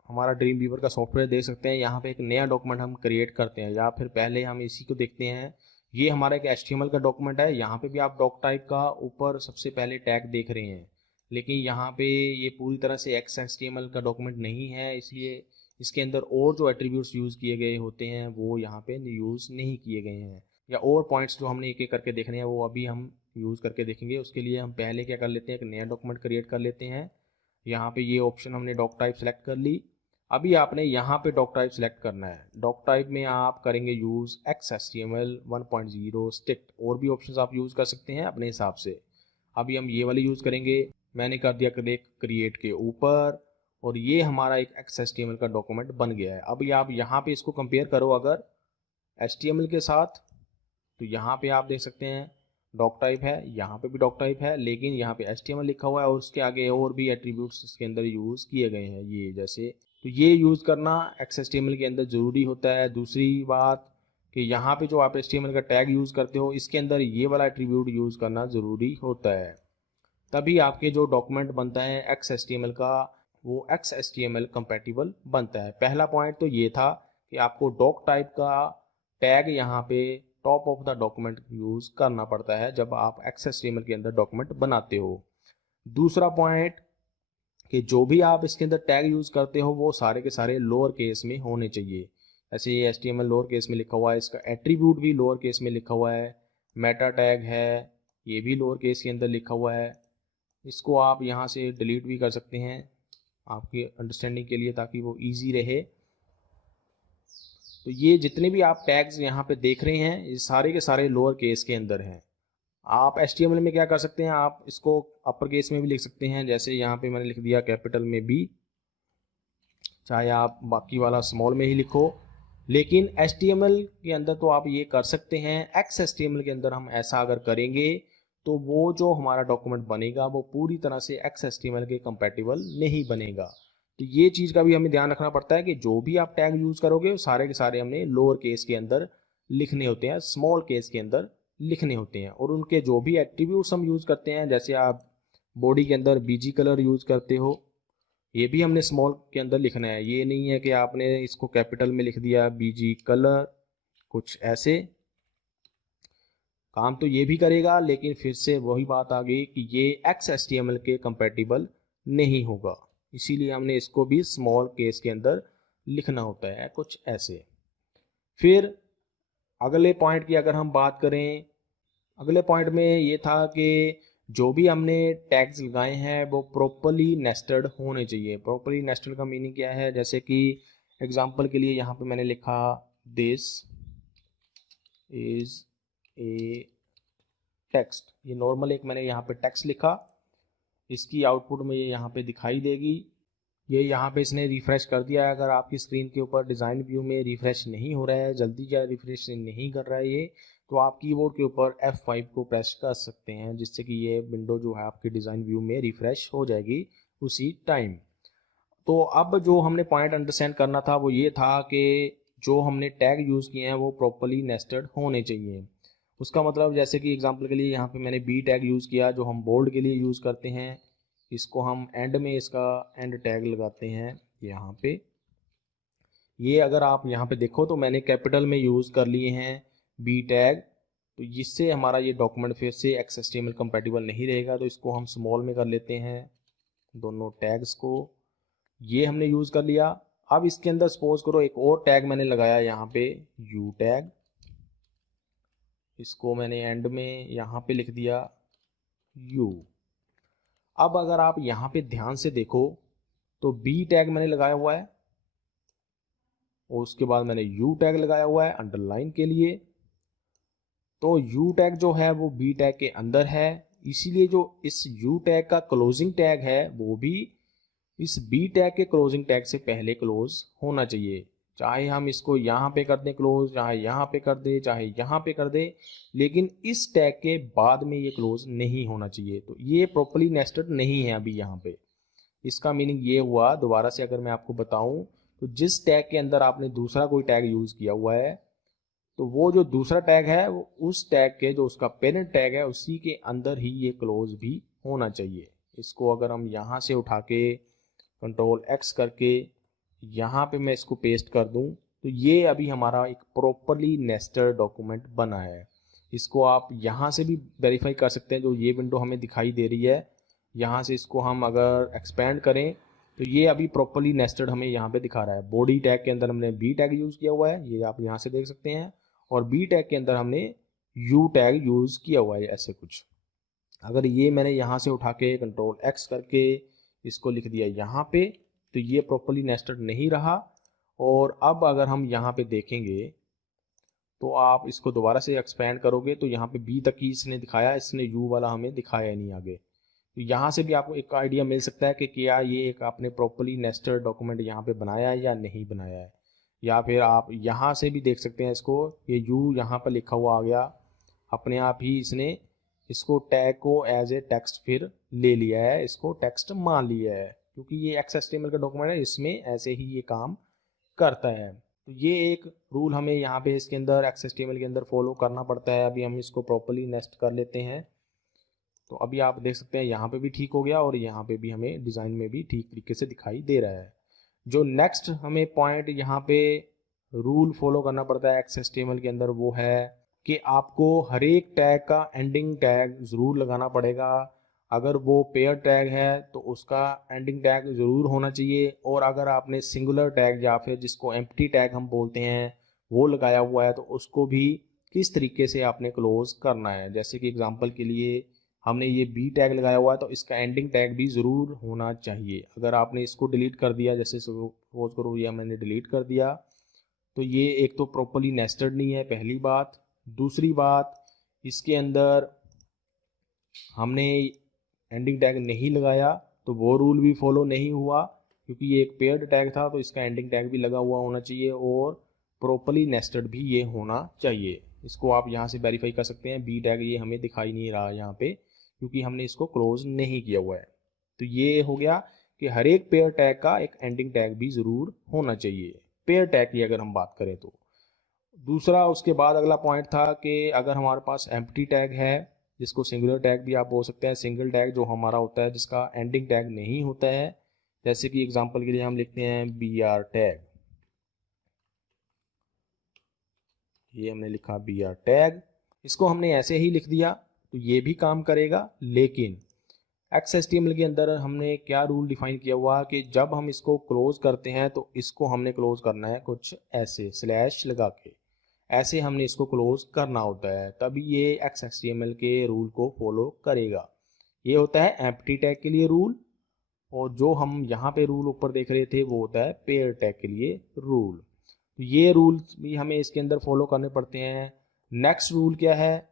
हमारा ड्रीम वीवर का सॉफ्टवेयर देख सकते हैं। यहाँ पे एक नया डॉक्यूमेंट हम क्रिएट करते हैं, या फिर पहले हम इसी को देखते हैं। ये हमारा एक HTML का डॉक्यूमेंट है। यहाँ पे भी आप डॉक टाइप का ऊपर सबसे पहले टैग देख रहे हैं, लेकिन यहाँ पे ये पूरी तरह से XHTML का डॉक्यूमेंट नहीं है, इसलिए इसके अंदर और जो एट्रीब्यूट्स यूज़ किए गए होते हैं वो यहाँ पे यूज़ नहीं किए गए हैं, या और पॉइंट्स जो हमने एक एक करके देखने हैं वो अभी हम यूज़ करके देखेंगे। उसके लिए हम पहले क्या कर लेते हैं, एक नया डॉक्यूमेंट क्रिएट कर लेते हैं। यहाँ पे ये ऑप्शन हमने डॉक टाइप सेलेक्ट कर ली। अभी आपने यहाँ पे डॉक टाइप सेलेक्ट करना है। डॉक टाइप में आप करेंगे यूज़ XHTML 1.0 स्ट्रिक्ट, और भी ऑप्शंस आप यूज़ कर सकते हैं अपने हिसाब से। अभी हम ये वाले यूज़ करेंगे। मैंने कर दिया क्लिक क्रिएट के ऊपर, और ये हमारा एक XHTML का डॉक्यूमेंट बन गया है। अभी आप यहाँ पे इसको कंपेयर करो अगर HTML के साथ, तो यहाँ पे आप देख सकते हैं डॉक टाइप है, यहाँ पे भी डॉक टाइप है, लेकिन यहाँ पे HTML लिखा हुआ है और उसके आगे और भी एट्रीब्यूट्स इसके अंदर यूज़ किए गए हैं ये जैसे। तो ये यूज़ करना XHTML के अंदर ज़रूरी होता है। दूसरी बात कि यहाँ पे जो आप HTML का टैग यूज़ करते हो इसके अंदर ये वाला एट्रीब्यूट यूज़ करना ज़रूरी होता है, तभी आपके जो डॉक्यूमेंट बनता है XHTML का वो XHTML कंपैटिबल बनता है। पहला पॉइंट तो ये था कि आपको डॉक टाइप का टैग यहाँ पे top of the document use करना पड़ता है जब आप XHTML के अंदर डॉक्यूमेंट बनाते हो। दूसरा पॉइंट कि जो भी आप इसके अंदर टैग यूज़ करते हो वो सारे के सारे लोअर केस में होने चाहिए। ऐसे ये HTML लोअर केस में लिखा हुआ है, इसका एट्रीब्यूट भी लोअर केस में लिखा हुआ है, मेटा टैग है ये भी लोअर केस के अंदर लिखा हुआ है। इसको आप यहाँ से डिलीट भी कर सकते हैं आपकी अंडरस्टैंडिंग के लिए, ताकि वो ईजी रहे। तो ये जितने भी आप टैग्स यहाँ पे देख रहे हैं ये सारे के सारे लोअर केस के अंदर हैं। आप HTML में क्या कर सकते हैं, आप इसको अपर केस में भी लिख सकते हैं, जैसे यहाँ पे मैंने लिख दिया कैपिटल में B, चाहे आप बाकी वाला स्मॉल में ही लिखो। लेकिन HTML के अंदर तो आप ये कर सकते हैं, XHTML के अंदर हम ऐसा अगर करेंगे तो वो जो हमारा डॉक्यूमेंट बनेगा वो पूरी तरह से XHTML के कंपैटिबल नहीं बनेगा। तो ये चीज़ का भी हमें ध्यान रखना पड़ता है कि जो भी आप टैग यूज़ करोगे वो सारे के सारे हमने लोअर केस के अंदर लिखने होते हैं, स्मॉल केस के अंदर लिखने होते हैं। और उनके जो भी एट्रीब्यूट्स हम यूज़ करते हैं, जैसे आप बॉडी के अंदर BG कलर यूज़ करते हो, ये भी हमने स्मॉल के अंदर लिखना है। ये नहीं है कि आपने इसको कैपिटल में लिख दिया BG कलर, कुछ ऐसे काम तो ये भी करेगा, लेकिन फिर से वही बात आ गई कि ये XHTML के कंपैटिबल नहीं होगा। इसीलिए हमने इसको भी स्मॉल केस के अंदर लिखना होता है, कुछ ऐसे। फिर अगले पॉइंट की अगर हम बात करें, अगले पॉइंट में ये था कि जो भी हमने टैग्स लगाए हैं वो प्रॉपरली नेस्टेड होने चाहिए। प्रॉपरली नेस्टेड का मीनिंग क्या है, जैसे कि एग्जांपल के लिए यहाँ पे मैंने लिखा दिस इज ए टेक्स्ट। ये नॉर्मल एक मैंने यहाँ पे टेक्स्ट लिखा, इसकी आउटपुट में ये यहाँ पे दिखाई देगी। ये यहाँ पे इसने रिफ्रेश कर दिया है। अगर आपकी स्क्रीन के ऊपर डिज़ाइन व्यू में रिफ्रेश नहीं हो रहा है, जल्दी या रिफ्रेश नहीं कर रहा है ये, तो आप कीबोर्ड के ऊपर F5 को प्रेस कर सकते हैं, जिससे कि ये विंडो जो है आपके डिज़ाइन व्यू में रिफ्रेश हो जाएगी उसी टाइम। तो अब जो हमने पॉइंट अंडरस्टैंड करना था वो ये था कि जो हमने टैग यूज़ किए हैं वो प्रॉपरली नेस्टेड होने चाहिए। उसका मतलब जैसे कि एग्जांपल के लिए यहाँ पे मैंने B टैग यूज़ किया, जो हम बोल्ड के लिए यूज़ करते हैं। इसको हम एंड में इसका एंड टैग लगाते हैं यहाँ पे। ये अगर आप यहाँ पे देखो तो मैंने कैपिटल में यूज़ कर लिए हैं B टैग, तो इससे हमारा ये डॉक्यूमेंट फिर से XHTML कंपैटिबल नहीं रहेगा। तो इसको हम स्मॉल में कर लेते हैं दोनों टैग्स को। ये हमने यूज़ कर लिया। अब इसके अंदर सपोज करो एक और टैग मैंने लगाया यहाँ पे U टैग, इसको मैंने एंड में यहाँ पे लिख दिया U। अब अगर आप यहाँ पे ध्यान से देखो तो B टैग मैंने लगाया हुआ है और उसके बाद मैंने U टैग लगाया हुआ है अंडरलाइन के लिए। तो U टैग जो है वो B टैग के अंदर है, इसीलिए जो इस U टैग का क्लोजिंग टैग है वो भी इस B टैग के क्लोजिंग टैग से पहले क्लोज होना चाहिए। चाहे हम इसको यहाँ पे कर दें क्लोज, चाहे यहाँ पे कर दे, चाहे यहाँ पे कर दे, लेकिन इस टैग के बाद में ये क्लोज नहीं होना चाहिए। तो ये प्रॉपर्ली नेस्टेड नहीं है अभी यहाँ पे। इसका मीनिंग ये हुआ, दोबारा से अगर मैं आपको बताऊं, तो जिस टैग के अंदर आपने दूसरा कोई टैग यूज किया हुआ है, तो वो जो दूसरा टैग है वो उस टैग के जो उसका पेरेंट टैग है उसी के अंदर ही ये क्लोज भी होना चाहिए। इसको अगर हम यहाँ से उठा के कंट्रोल X करके यहाँ पे मैं इसको पेस्ट कर दूं, तो ये अभी हमारा एक प्रॉपरली नेस्टेड डॉक्यूमेंट बना है। इसको आप यहाँ से भी वेरीफाई कर सकते हैं। जो ये विंडो हमें दिखाई दे रही है, यहाँ से इसको हम अगर एक्सपेंड करें तो ये अभी प्रॉपरली नेस्टेड हमें यहाँ पे दिखा रहा है। बॉडी टैग के अंदर हमने B टैग यूज़ किया हुआ है, ये आप यहाँ से देख सकते हैं, और B टैग के अंदर हमने U टैग यूज़ किया हुआ है ऐसे कुछ। अगर ये मैंने यहाँ से उठा के कंट्रोल X करके इसको लिख दिया यहाँ पे, तो ये प्रॉपरली नेस्टेड नहीं रहा। और अब अगर हम यहाँ पे देखेंगे तो आप इसको दोबारा से एक्सपेंड करोगे तो यहाँ पे B तक ही इसने दिखाया, इसने U वाला हमें दिखाया नहीं आगे। तो यहाँ से भी आपको एक आइडिया मिल सकता है कि क्या ये एक आपने प्रॉपरली नेस्टेड डॉक्यूमेंट यहाँ पे बनाया है या नहीं बनाया है। या फिर आप यहाँ से भी देख सकते हैं इसको, ये U यहाँ पर लिखा हुआ आ गया, अपने आप ही इसने इसको टैग को एज ए टेक्स्ट फिर ले लिया है, इसको टेक्स्ट मान लिया है, क्योंकि ये XHTML का डॉक्यूमेंट है, इसमें ऐसे ही ये काम करता है। तो ये एक रूल हमें यहाँ पे इसके अंदर XHTML के अंदर फॉलो करना पड़ता है। अभी हम इसको प्रॉपरली नेस्ट कर लेते हैं। तो अभी आप देख सकते हैं यहाँ पे भी ठीक हो गया और यहाँ पे भी हमें डिज़ाइन में भी ठीक तरीके से दिखाई दे रहा है। जो नेक्स्ट हमें पॉइंट यहाँ पे रूल फॉलो करना पड़ता है XHTML के अंदर, वो है कि आपको हर एक टैग का एंडिंग टैग ज़रूर लगाना पड़ेगा। अगर वो पेयर टैग है तो उसका एंडिंग टैग ज़रूर होना चाहिए, और अगर आपने सिंगुलर टैग या फिर जिसको एम्प्टी टैग हम बोलते हैं वो लगाया हुआ है तो उसको भी किस तरीके से आपने क्लोज करना है। जैसे कि एग्जांपल के लिए हमने ये बी टैग लगाया हुआ है तो इसका एंडिंग टैग भी ज़रूर होना चाहिए। अगर आपने इसको डिलीट कर दिया, जैसे सपोज करो ये मैंने डिलीट कर दिया, तो ये एक तो प्रॉपरली नेस्टेड नहीं है, पहली बात। दूसरी बात, इसके अंदर हमने एंडिंग टैग नहीं लगाया तो वो रूल भी फॉलो नहीं हुआ, क्योंकि ये एक पेयर्ड टैग था तो इसका एंडिंग टैग भी लगा हुआ होना चाहिए, और प्रॉपरली नेस्टेड भी ये होना चाहिए। इसको आप यहाँ से वेरीफाई कर सकते हैं। बी टैग ये हमें दिखाई नहीं रहा यहाँ पे, क्योंकि हमने इसको क्लोज नहीं किया हुआ है। तो ये हो गया कि हर एक पेयर टैग का एक एंडिंग टैग भी ज़रूर होना चाहिए, पेयर टैग की अगर हम बात करें तो। दूसरा, उसके बाद अगला पॉइंट था कि अगर हमारे पास एम्प्टी टैग है, जिसको सिंगुलर टैग भी आप बोल सकते हैं, सिंगल टैग जो हमारा होता है जिसका एंडिंग टैग नहीं होता है, जैसे कि एग्जांपल के लिए हम लिखते हैं BR टैग, ये हमने लिखा BR टैग, इसको हमने ऐसे ही लिख दिया तो ये भी काम करेगा। लेकिन XHTML के अंदर हमने क्या रूल डिफाइन किया हुआ कि जब हम इसको क्लोज करते हैं तो इसको हमने क्लोज करना है कुछ ऐसे स्लैश लगा के, ऐसे हमने इसको क्लोज करना होता है, तभी ये XHTML के रूल को फॉलो करेगा। ये होता है एम्प्टी टैग के लिए रूल, और जो हम यहाँ पे रूल ऊपर देख रहे थे वो होता है पेयर टैग के लिए रूल। तो ये रूल्स भी हमें इसके अंदर फॉलो करने पड़ते हैं। नेक्स्ट रूल क्या है,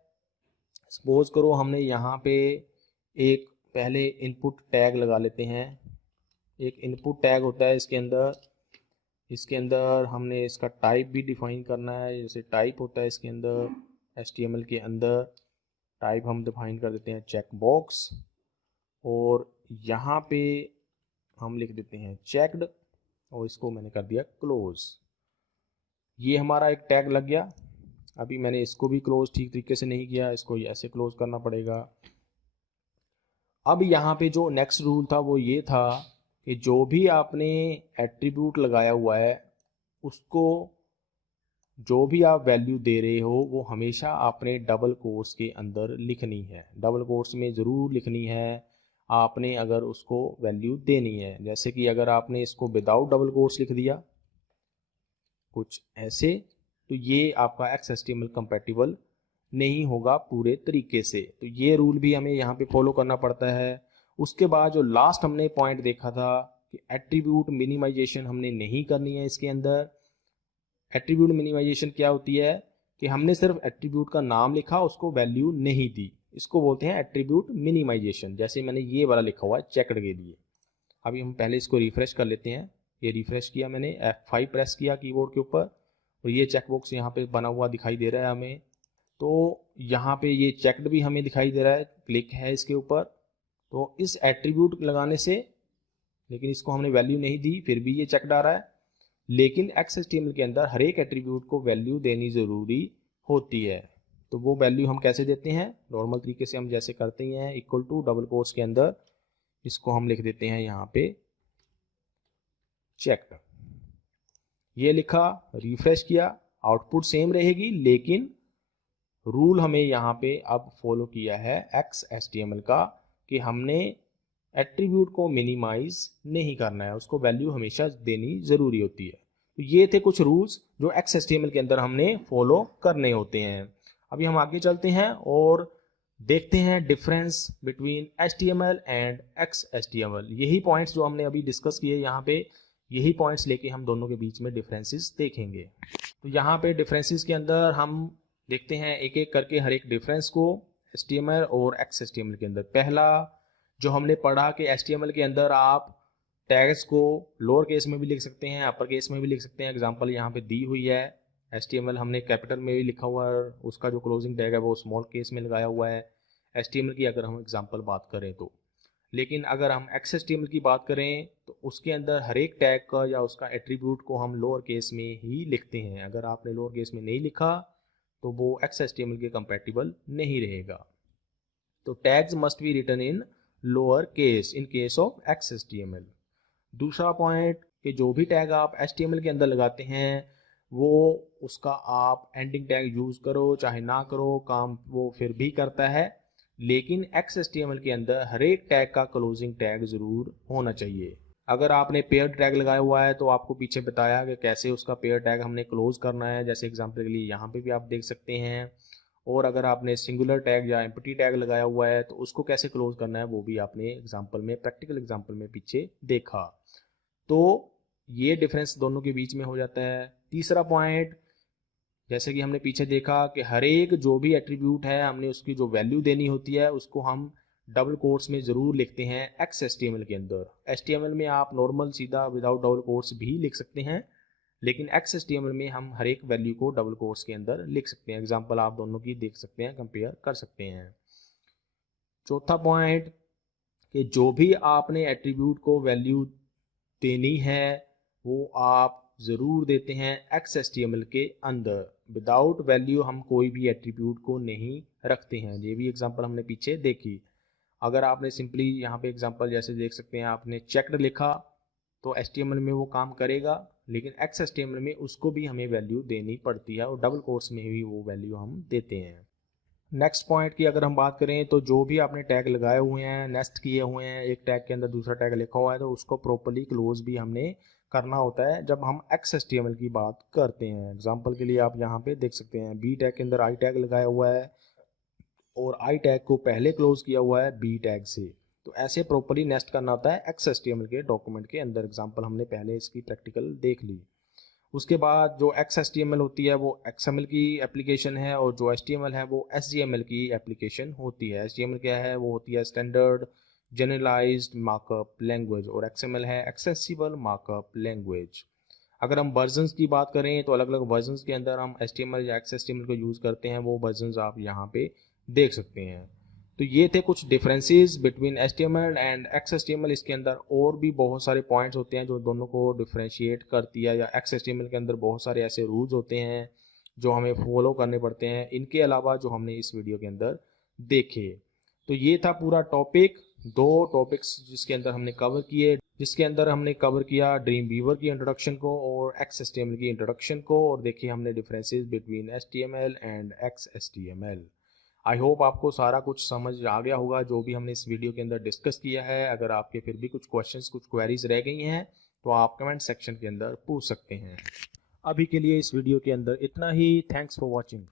सपोज करो हमने यहाँ पे एक पहले इनपुट टैग लगा लेते हैं। एक इनपुट टैग होता है इसके अंदर हमने इसका टाइप भी डिफाइन करना है। जैसे टाइप होता है इसके अंदर, HTML के अंदर टाइप हम डिफाइन कर देते हैं चेक बॉक्स, और यहाँ पे हम लिख देते हैं चेक्ड, और इसको मैंने कर दिया क्लोज। ये हमारा एक टैग लग गया। अभी मैंने इसको भी क्लोज ठीक तरीके से नहीं किया, इसको ऐसे क्लोज करना पड़ेगा। अब यहाँ पे जो नेक्स्ट रूल था वो ये था कि जो भी आपने एट्रीब्यूट लगाया हुआ है उसको, जो भी आप वैल्यू दे रहे हो वो हमेशा आपने डबल कोट्स के अंदर लिखनी है, डबल कोट्स में ज़रूर लिखनी है आपने अगर उसको वैल्यू देनी है। जैसे कि अगर आपने इसको विदाउट डबल कोट्स लिख दिया कुछ ऐसे, तो ये आपका XHTML कंपैटिबल नहीं होगा पूरे तरीके से। तो ये रूल भी हमें यहाँ पे फॉलो करना पड़ता है। उसके बाद जो लास्ट हमने पॉइंट देखा था कि एट्रीब्यूट मिनिमाइजेशन हमने नहीं करनी है इसके अंदर। एट्रीब्यूट मिनिमाइजेशन क्या होती है कि हमने सिर्फ एट्रीब्यूट का नाम लिखा, उसको वैल्यू नहीं दी, इसको बोलते हैं एट्रीब्यूट मिनिमाइजेशन। जैसे मैंने ये वाला लिखा हुआ है चेकड के लिए। अभी हम पहले इसको रिफ्रेश कर लेते हैं। ये रिफ्रेश किया मैंने, F5 प्रेस किया कीबोर्ड के ऊपर, और ये चेकबॉक्स यहाँ पे बना हुआ दिखाई दे रहा है हमें। तो यहाँ पे ये चेक्ड भी हमें दिखाई दे रहा है, क्लिक है इसके ऊपर। तो इस एट्रीब्यूट लगाने से, लेकिन इसको हमने वैल्यू नहीं दी फिर भी ये चेक्ड आ रहा है। लेकिन XHTML के अंदर हर एक एट्रीब्यूट को वैल्यू देनी ज़रूरी होती है। तो वो वैल्यू हम कैसे देते हैं, नॉर्मल तरीके से हम जैसे करते ही हैं, इक्वल टू डबल कोट्स के अंदर इसको हम लिख देते हैं यहाँ पे चेक्ड। ये लिखा, रिफ्रेश किया, आउटपुट सेम रहेगी, लेकिन रूल हमें यहाँ पे अब फॉलो किया है XHTML का कि हमने एट्रीब्यूट को मिनिमाइज नहीं करना है, उसको वैल्यू हमेशा देनी ज़रूरी होती है। तो ये थे कुछ रूल्स जो XHTML के अंदर हमने फॉलो करने होते हैं। अभी हम आगे चलते हैं और देखते हैं difference between HTML and XHTML। यही पॉइंट्स जो हमने अभी डिस्कस किए यहाँ पे, यही पॉइंट्स लेके हम दोनों के बीच में डिफरेंसेस देखेंगे। तो यहाँ पे डिफरेंसेस के अंदर हम देखते हैं एक एक करके हर एक डिफरेंस को HTML और XHTML के अंदर। पहला जो हमने पढ़ा कि HTML के अंदर आप टैग्स को लोअर केस में भी लिख सकते हैं, अपर केस में भी लिख सकते हैं। एग्जांपल यहाँ पे दी हुई है, HTML हमने कैपिटल में भी लिखा हुआ है, उसका जो क्लोजिंग टैग है वो स्मॉल केस में लगाया हुआ है HTML की अगर हम एग्जांपल बात करें तो। लेकिन अगर हम XHTML की बात करें तो उसके अंदर हर एक टैग का या उसका एट्रीब्यूट को हम लोअर केस में ही लिखते हैं। अगर आपने लोअर केस में नहीं लिखा तो वो XHTML के कंपैटिबल नहीं रहेगा। तो tags must be written in lower case in case of XHTML। दूसरा पॉइंट कि जो भी टैग आप HTML के अंदर लगाते हैं वो उसका आप एंडिंग टैग यूज़ करो चाहे ना करो, काम वो फिर भी करता है। लेकिन XHTML के अंदर हर एक टैग का क्लोजिंग टैग ज़रूर होना चाहिए। अगर आपने पेयर टैग लगाया हुआ है तो आपको पीछे बताया कि कैसे उसका पेयर टैग हमने क्लोज करना है, जैसे एग्जांपल के लिए यहाँ पे भी आप देख सकते हैं। और अगर आपने सिंगुलर टैग या एम्प्टी टैग लगाया हुआ है तो उसको कैसे क्लोज करना है वो भी आपने एग्जांपल में, प्रैक्टिकल एग्जांपल में पीछे देखा। तो ये डिफरेंस दोनों के बीच में हो जाता है। तीसरा पॉइंट, जैसे कि हमने पीछे देखा कि हर एक जो भी एट्रीब्यूट है हमने उसकी जो वैल्यू देनी होती है उसको हम डबल कोट्स में ज़रूर लिखते हैं XHTML के अंदर। HTML में आप नॉर्मल सीधा विदाउट डबल कोट्स भी लिख सकते हैं, लेकिन XHTML में हम हर एक वैल्यू को डबल कोट्स के अंदर लिख सकते हैं। एग्जांपल आप दोनों की देख सकते हैं, कंपेयर कर सकते हैं। चौथा पॉइंट कि जो भी आपने एट्रीब्यूट को वैल्यू देनी है वो आप ज़रूर देते हैं XHTML के अंदर। विदाउट वैल्यू हम कोई भी एट्रीब्यूट को नहीं रखते हैं। ये भी एग्जांपल हमने पीछे देखी। अगर आपने सिंपली यहाँ पे एग्जांपल जैसे देख सकते हैं, आपने चेक्ड लिखा तो HTML में वो काम करेगा, लेकिन XHTML में उसको भी हमें वैल्यू देनी पड़ती है और डबल कोट्स में भी वो वैल्यू हम देते हैं। नेक्स्ट पॉइंट की अगर हम बात करें तो जो भी आपने टैग लगाए हुए हैं, नेस्ट किए हुए हैं, एक टैग के अंदर दूसरा टैग लिखा हुआ है तो उसको प्रॉपर्ली क्लोज भी हमने करना होता है जब हम XHTML की बात करते हैं। एग्जांपल के लिए आप यहाँ पे देख सकते हैं बी टैग के अंदर आई टैग लगाया हुआ है और आई टैग को पहले क्लोज किया हुआ है बी टैग से। तो ऐसे प्रॉपर्ली नेस्ट करना होता है XHTML के डॉक्यूमेंट के अंदर। एग्जांपल हमने पहले इसकी प्रैक्टिकल देख ली। उसके बाद जो XHTML होती है वो XML की एप्लीकेशन है और जो HTML है वो SGML की एप्लीकेशन होती है। HTML क्या है, वो होती है स्टैंडर्ड जनरलाइज्ड मार्कअप लैंग्वेज और XML है एक्सेसिबल मार्कअप लैंग्वेज। अगर हम वर्जन्स की बात करें तो अलग अलग वर्जन्स के अंदर हम HTML या XHTML को यूज़ करते हैं, वो वर्जन्स आप यहाँ पे देख सकते हैं। तो ये थे कुछ differences between HTML and XHTML। इसके अंदर और भी बहुत सारे पॉइंट्स होते हैं जो दोनों को डिफरेंशिएट करती है, या XHTML के अंदर बहुत सारे ऐसे रूल्स होते हैं जो हमें फॉलो करने पड़ते हैं, इनके अलावा जो हमने इस वीडियो के अंदर देखे। तो ये था पूरा टॉपिक, 2 टॉपिक्स जिसके अंदर हमने कवर किए, जिसके अंदर हमने कवर किया ड्रीम वीवर की इंट्रोडक्शन को और XHTML की इंट्रोडक्शन को, और देखिए हमने differences between HTML and XHTML। I hope आपको सारा कुछ समझ आ गया होगा जो भी हमने इस वीडियो के अंदर डिस्कस किया है। अगर आपके फिर भी कुछ क्वेश्चंस, कुछ क्वेरीज रह गई हैं तो आप कमेंट सेक्शन के अंदर पूछ सकते हैं। अभी के लिए इस वीडियो के अंदर इतना ही। Thanks for watching.